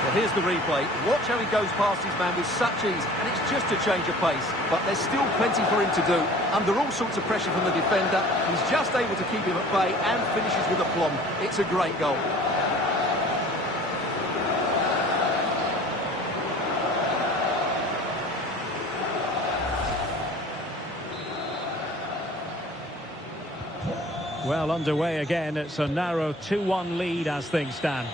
Well, here's the replay. Watch how he goes past his man with such ease, and it's just a change of pace. But there's still plenty for him to do. Under all sorts of pressure from the defender, he's just able to keep him at bay and finishes with aplomb. It's a great goal. Well, underway again. It's a narrow 2-1 lead as things stand.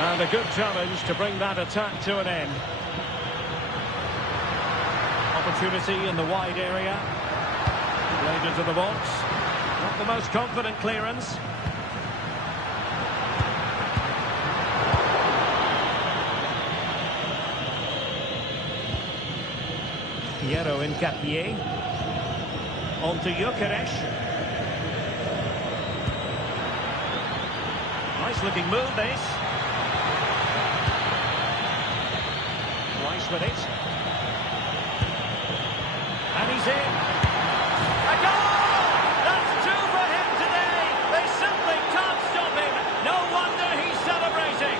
And a good challenge to bring that attack to an end. Opportunity in the wide area. Played into the box. Not the most confident clearance. Piero Incapié. On to Gyökeres. Nice looking move, this. Rice with it. And he's in. A goal! That's two for him today. They simply can't stop him. No wonder he's celebrating.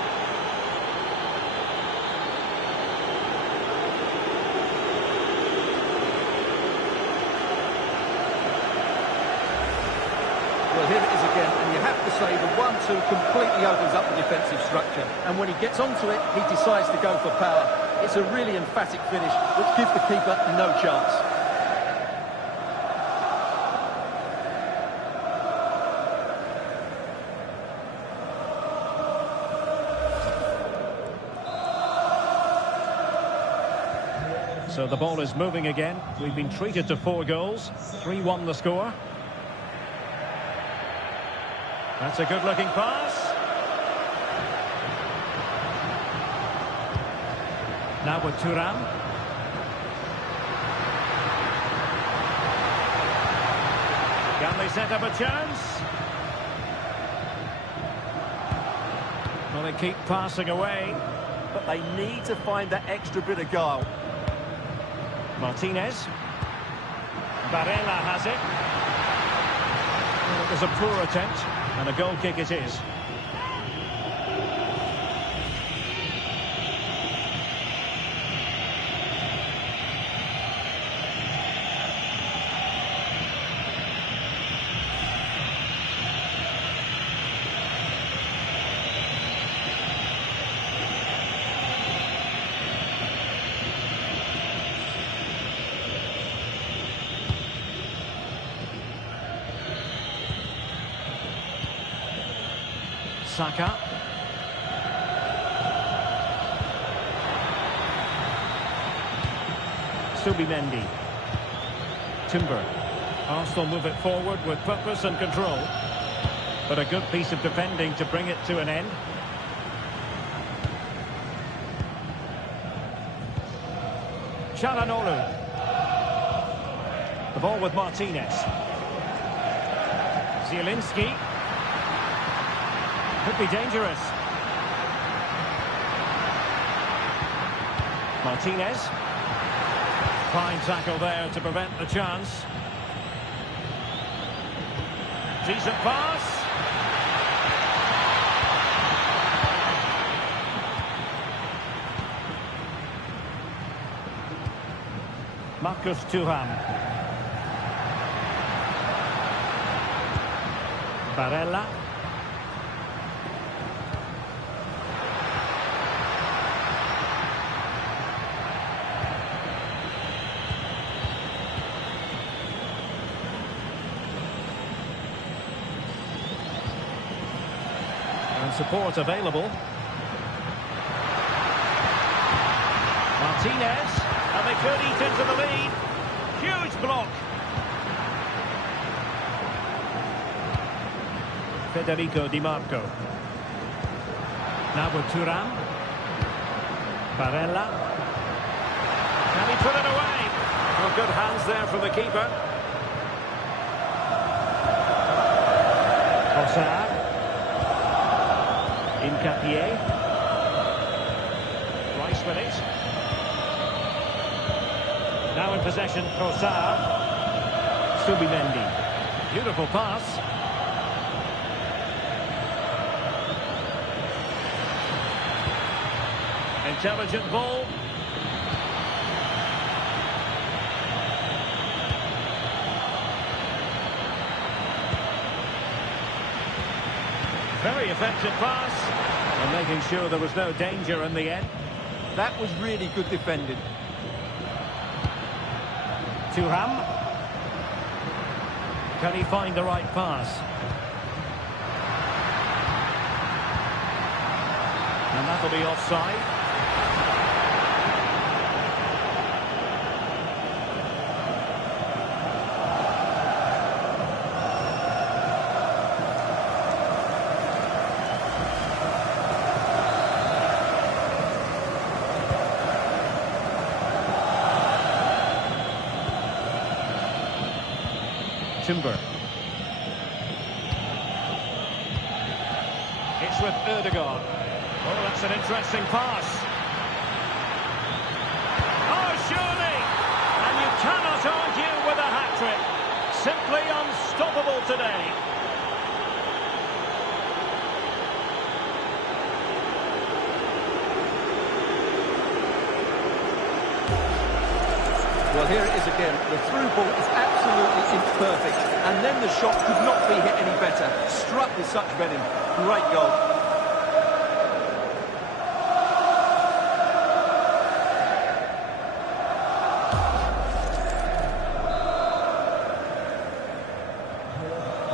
Well, here it is again, and you have to say the 1-2 completely opens up the defensive structure. And when he gets onto it, he decides to go for power. It's a really emphatic finish, which gives the keeper no chance. So the ball is moving again. We've been treated to 4 goals. 3-1 the score. That's a good-looking pass. Now with Thuram. Can they set up a chance? Well, they keep passing away. But they need to find that extra bit of guile. Martinez. Barella has it. Well, it was a poor attempt, and a goal kick it is. Saka. Subimendi. Timber. Arsenal move it forward with purpose and control. But a good piece of defending to bring it to an end. Çalhanoğlu. The ball with Martinez. Zielinski. Could be dangerous. Martinez. Fine tackle there to prevent the chance. Decent pass. Marcus Thuram. Barella. Support available. Martinez, and they could eat into the lead. Huge block. Federico Di Marco. Now with Thuram. Barella. Can he put it away? Well, good hands there from the keeper. Trossard. Incapié. Rice with it. Now in possession, Trossard. Subimendi. Beautiful pass. Intelligent ball. Very effective pass. And making sure there was no danger in the end. That was really good defending. Thuram. Can he find the right pass? And that'll be offside. Timber. It's with Ødegaard. Oh, that's an interesting pass. Oh, surely! And you cannot argue with a hat-trick. Simply unstoppable today. Well, here it is again. The through ball is absolutely imperfect, and then the shot could not be hit any better. Struck with such venom. Great goal.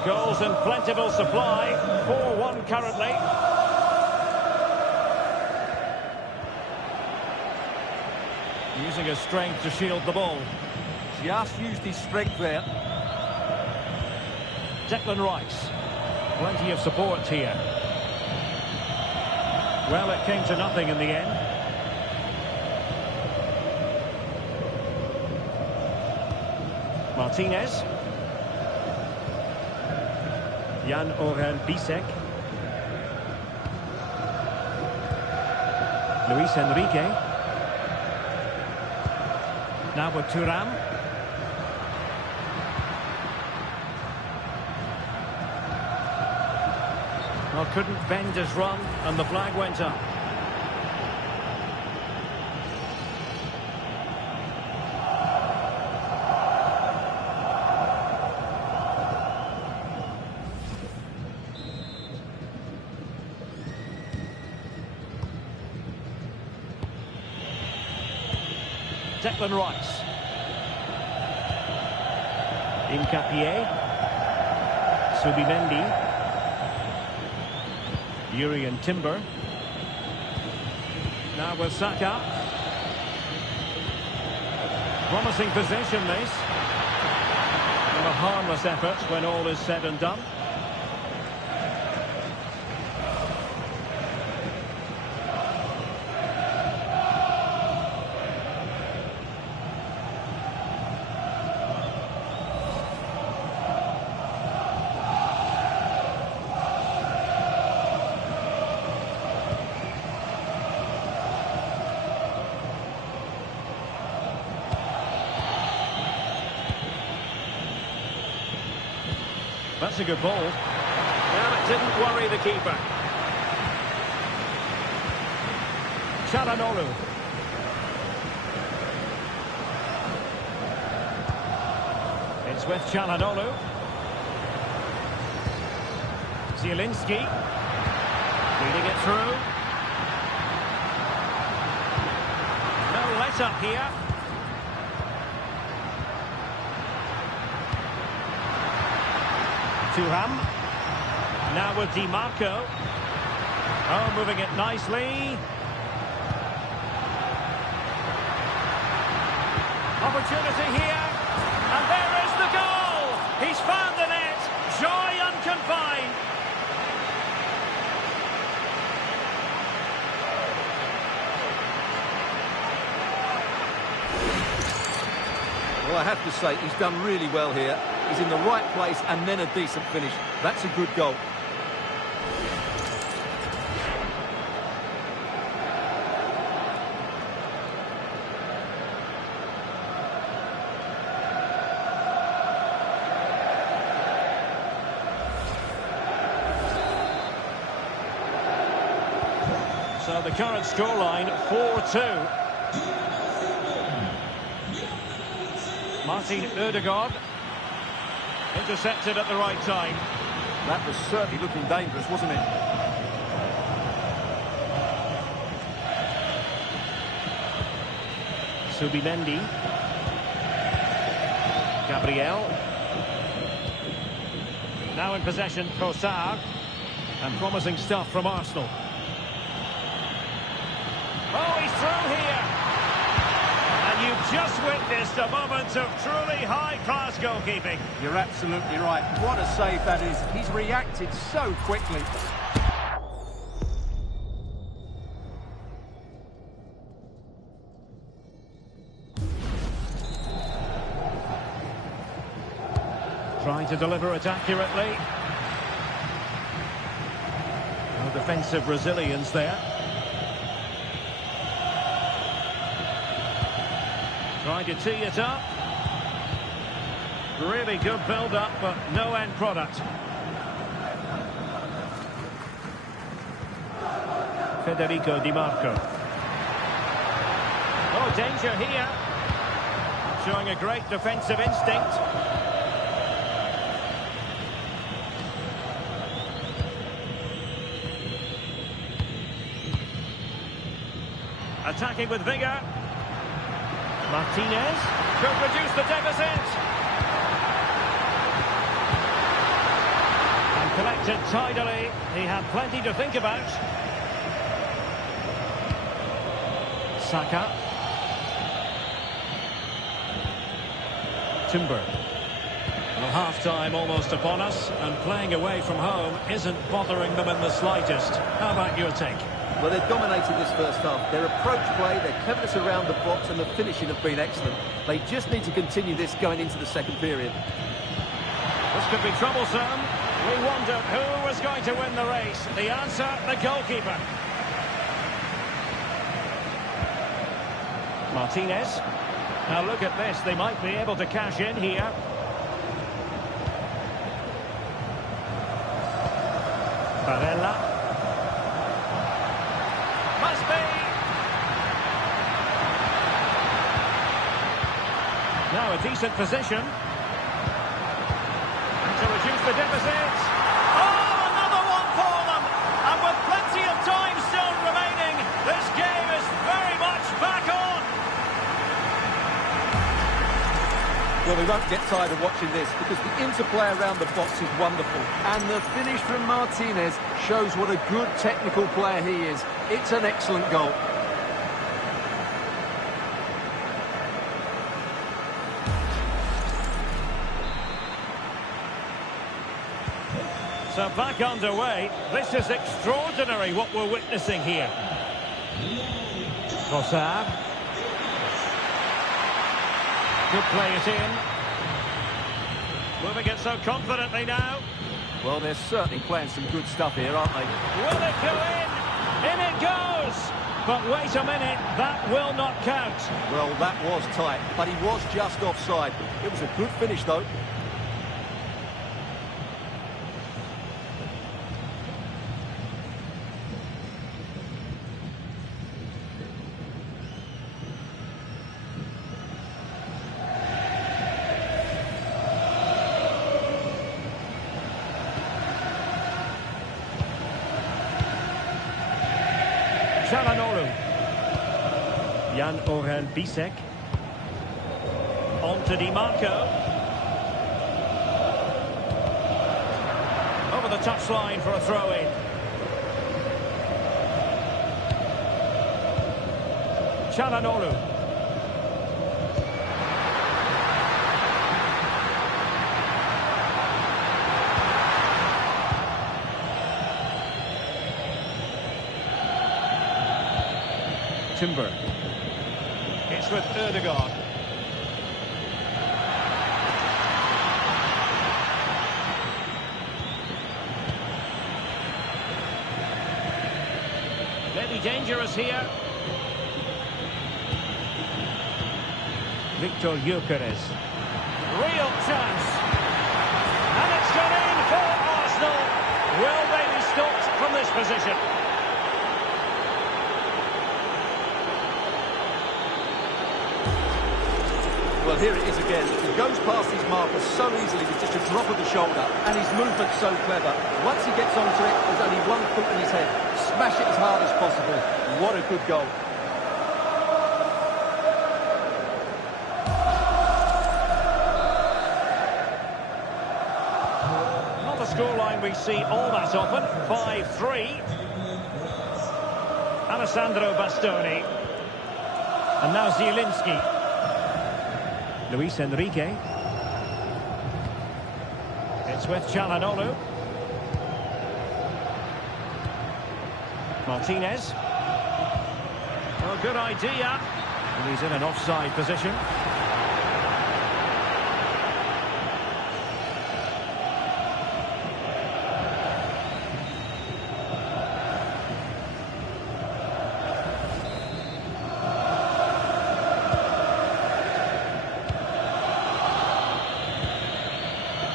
Goals in plentiful supply. 4-1 currently. Using his strength to shield the ball. Just used his strength there. Declan Rice. Plenty of support here. Well, it came to nothing in the end. Martinez. Jan Oren Bisek. Luis Enrique. Now with Thuram. Well, couldn't bend his run, and the flag went up. Declan Rice. Incapié. Subimendi. Yuri and Timber. Now with Saka. Promising possession this. And a harmless effort when all is said and done. That's a good ball. Well, it didn't worry the keeper. Çalhanoğlu. It's with Çalhanoğlu. Zielinski. Feeding it through. No let-up here. Thuram. Now with Di Marco. Oh, moving it nicely. Opportunity here. And there is the goal. He's found the net. Joy unconfined. Well, I have to say, he's done really well here. He's in the right place and then a decent finish. That's a good goal. So the current scoreline 4-2. Martin Ødegaard intercepted at the right time. That was certainly looking dangerous, wasn't it? Subimendi. Gabriel. Now in possession, Trossard. And promising stuff from Arsenal. Oh, he's through here. And you've just witnessed a moment of truly high-class goalkeeping. You're absolutely right. What a save that is. He's reacted so quickly. Trying to deliver it accurately. No defensive resilience there. Trying to tee it up. Really good build-up, but no end product. Federico Di Marco. Oh, danger here. Showing a great defensive instinct. Attacking with vigour. Martinez could reduce the deficit. And collected tidily. He had plenty to think about. Saka. Timber. Well, half-time almost upon us, and playing away from home isn't bothering them in the slightest. How about your take? Well, they've dominated this first half. Their approach play, their cleverness around the box and the finishing have been excellent. They just need to continue this going into the second period. This could be troublesome. We wondered who was going to win the race. The answer, the goalkeeper. Martinez. Now look at this. They might be able to cash in here. Barella. Must be. Now a decent position. And to reduce the deficit. Oh, another one for them. And with plenty of time still remaining, this game is very much back on. Well, we won't get tired of watching this because the interplay around the box is wonderful. And the finish from Martinez shows what a good technical player he is. It's an excellent goal. So back underway. This is extraordinary what we're witnessing here. Trossard. Could play it in. Moving it so confidently now. Well, they're certainly playing some good stuff here, aren't they? Will it go in? In it goes! But wait a minute, that will not count. Well, that was tight, but he was just offside. It was a good finish, though. Jan-Orel Bisek. On to Di Marco. Over the touchline for a throw-in. Çalhanoğlu. Timber. It's with Ødegaard. Maybe dangerous here. Victor Gyökeres. Real chance. And it's gone in for Arsenal. Will they be stopped from this position? Well, here it is again. He goes past his marker so easily with just a drop of the shoulder, and his movement's so clever. Once he gets onto it, there's only one thought in his head. Smash it as hard as possible. What a good goal. Not a scoreline we see all that often. 5-3. Alessandro Bastoni. And now Zielinski. Luis Enrique. It's with Çalhanoğlu. Martinez. Oh, good idea. And he's in an offside position.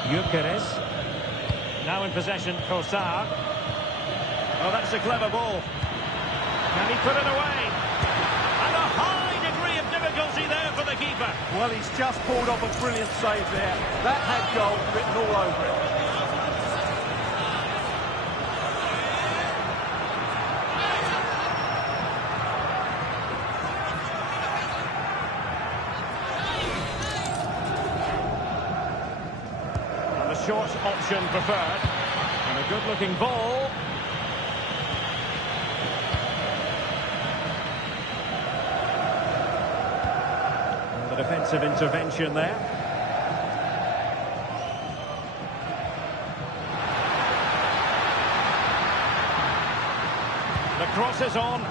Gyökeres. Now in possession, Kossar. Oh, that's a clever ball. Can he put it away? And a high degree of difficulty there for the keeper. Well, he's just pulled off a brilliant save there. That had goal written all over it. Short option preferred. And a good-looking ball. And the defensive intervention there. The cross is on.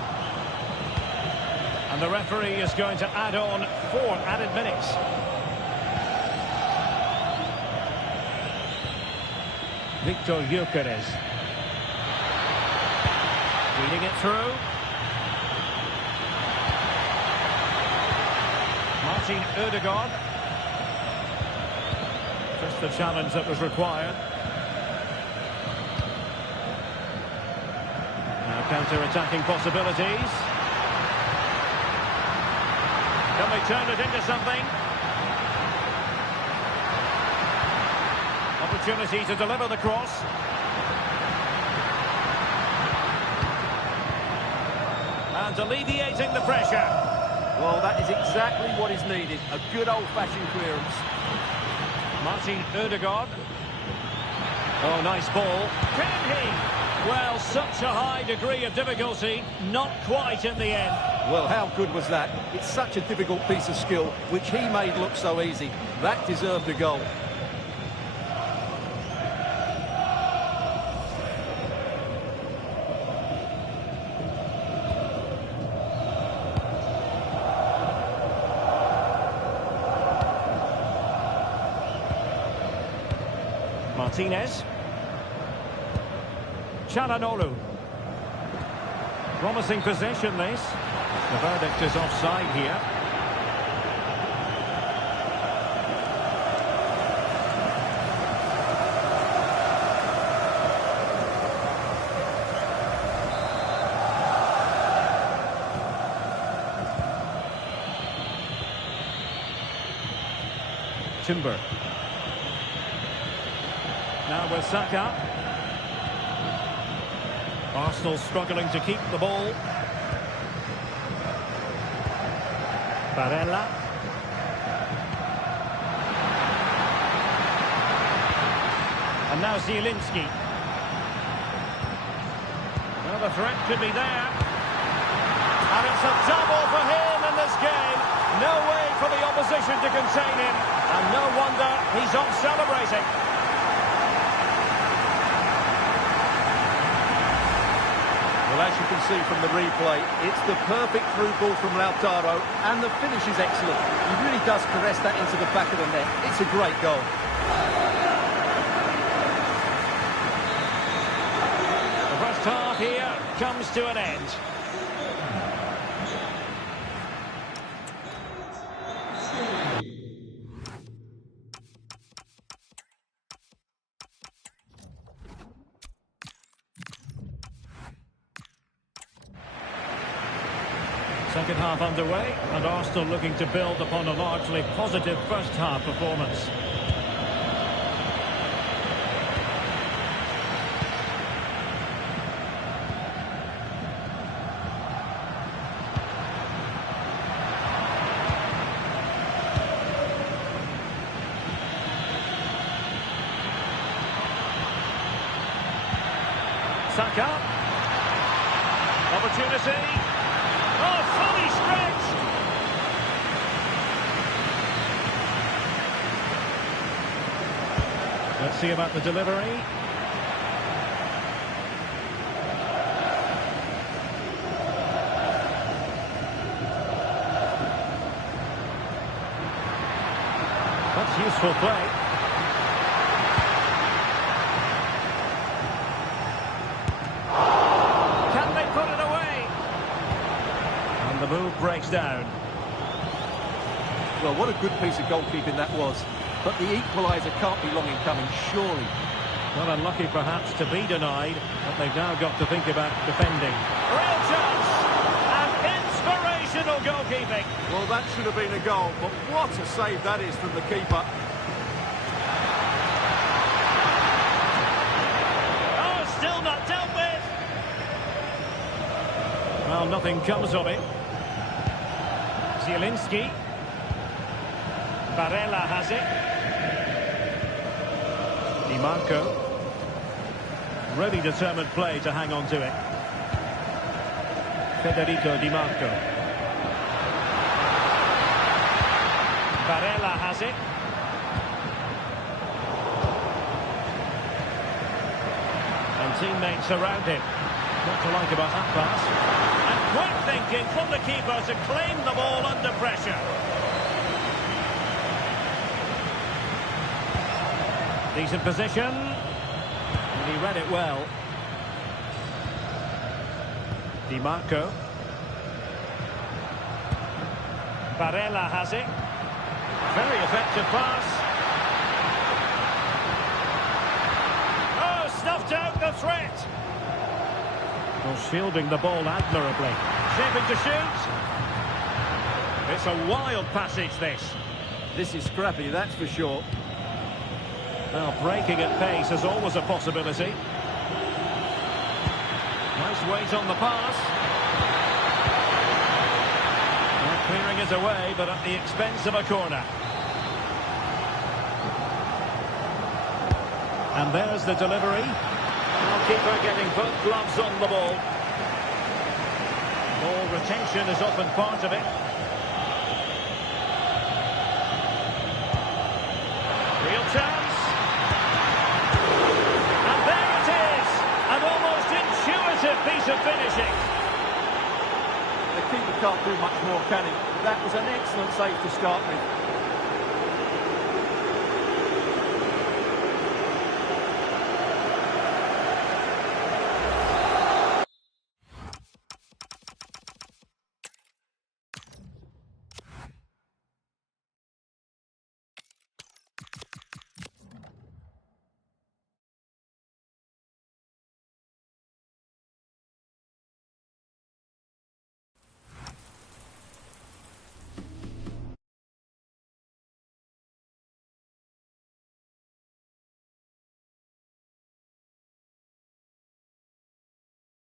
And the referee is going to add on 4 added minutes. Victor Gyökeres. Reading it through. Martin Ødegaard. Just the challenge that was required. Now counter-attacking possibilities. Can they turn it into something? Opportunity to deliver the cross. And alleviating the pressure. Well, that is exactly what is needed. A good old-fashioned clearance. Martin Ødegaard. Oh, nice ball. Can he? Well, such a high degree of difficulty. Not quite in the end. Well, how good was that? It's such a difficult piece of skill, which he made look so easy. That deserved a goal. Martinez. Çalhanoğlu. Promising possession, this. The verdict is offside here. Timber. Now with Saka. Arsenal struggling to keep the ball. Barella. And now Zielinski. Well, the threat could be there. And it's a double for him in this game. No way for the opposition to contain him. And no wonder he's off celebrating. Well, as you can see from the replay, it's the perfect through ball from Lautaro, and the finish is excellent. He really does caress that into the back of the net. It's a great goal. The first half here comes to an end. Second half underway, and Arsenal looking to build upon a largely positive first half performance. Saka. Opportunity. Oh, fully stretched. Let's see about the delivery. That's useful play. The move breaks down. Well, what a good piece of goalkeeping that was. But the equaliser can't be long in coming, surely. Well, unlucky perhaps to be denied, but they've now got to think about defending. Real chance! And inspirational goalkeeping. Well, that should have been a goal, but what a save that is from the keeper. Oh, still not dealt with. Well, nothing comes of it. Zielinski. Barella has it. Di Marco. Really determined play to hang on to it. Federico Di Marco. Barella has it. And teammates around him. What to like about that pass. And quick thinking from the keeper to claim the ball under pressure. Decent position. And he read it well. Di Marco. Barella has it. Very effective pass. Oh, snuffed out the threat. Well, shielding the ball admirably. Shaping to shoot. It's a wild passage, this. This is scrappy, that's for sure. Well, breaking at pace is always a possibility. Nice weight on the pass. Well, clearing it away, but at the expense of a corner. And there's the delivery. Keeper getting both gloves on the ball. Ball retention is often part of it. Real chance. And there it is. An almost intuitive piece of finishing. The keeper can't do much more, can he? That was an excellent save to start with.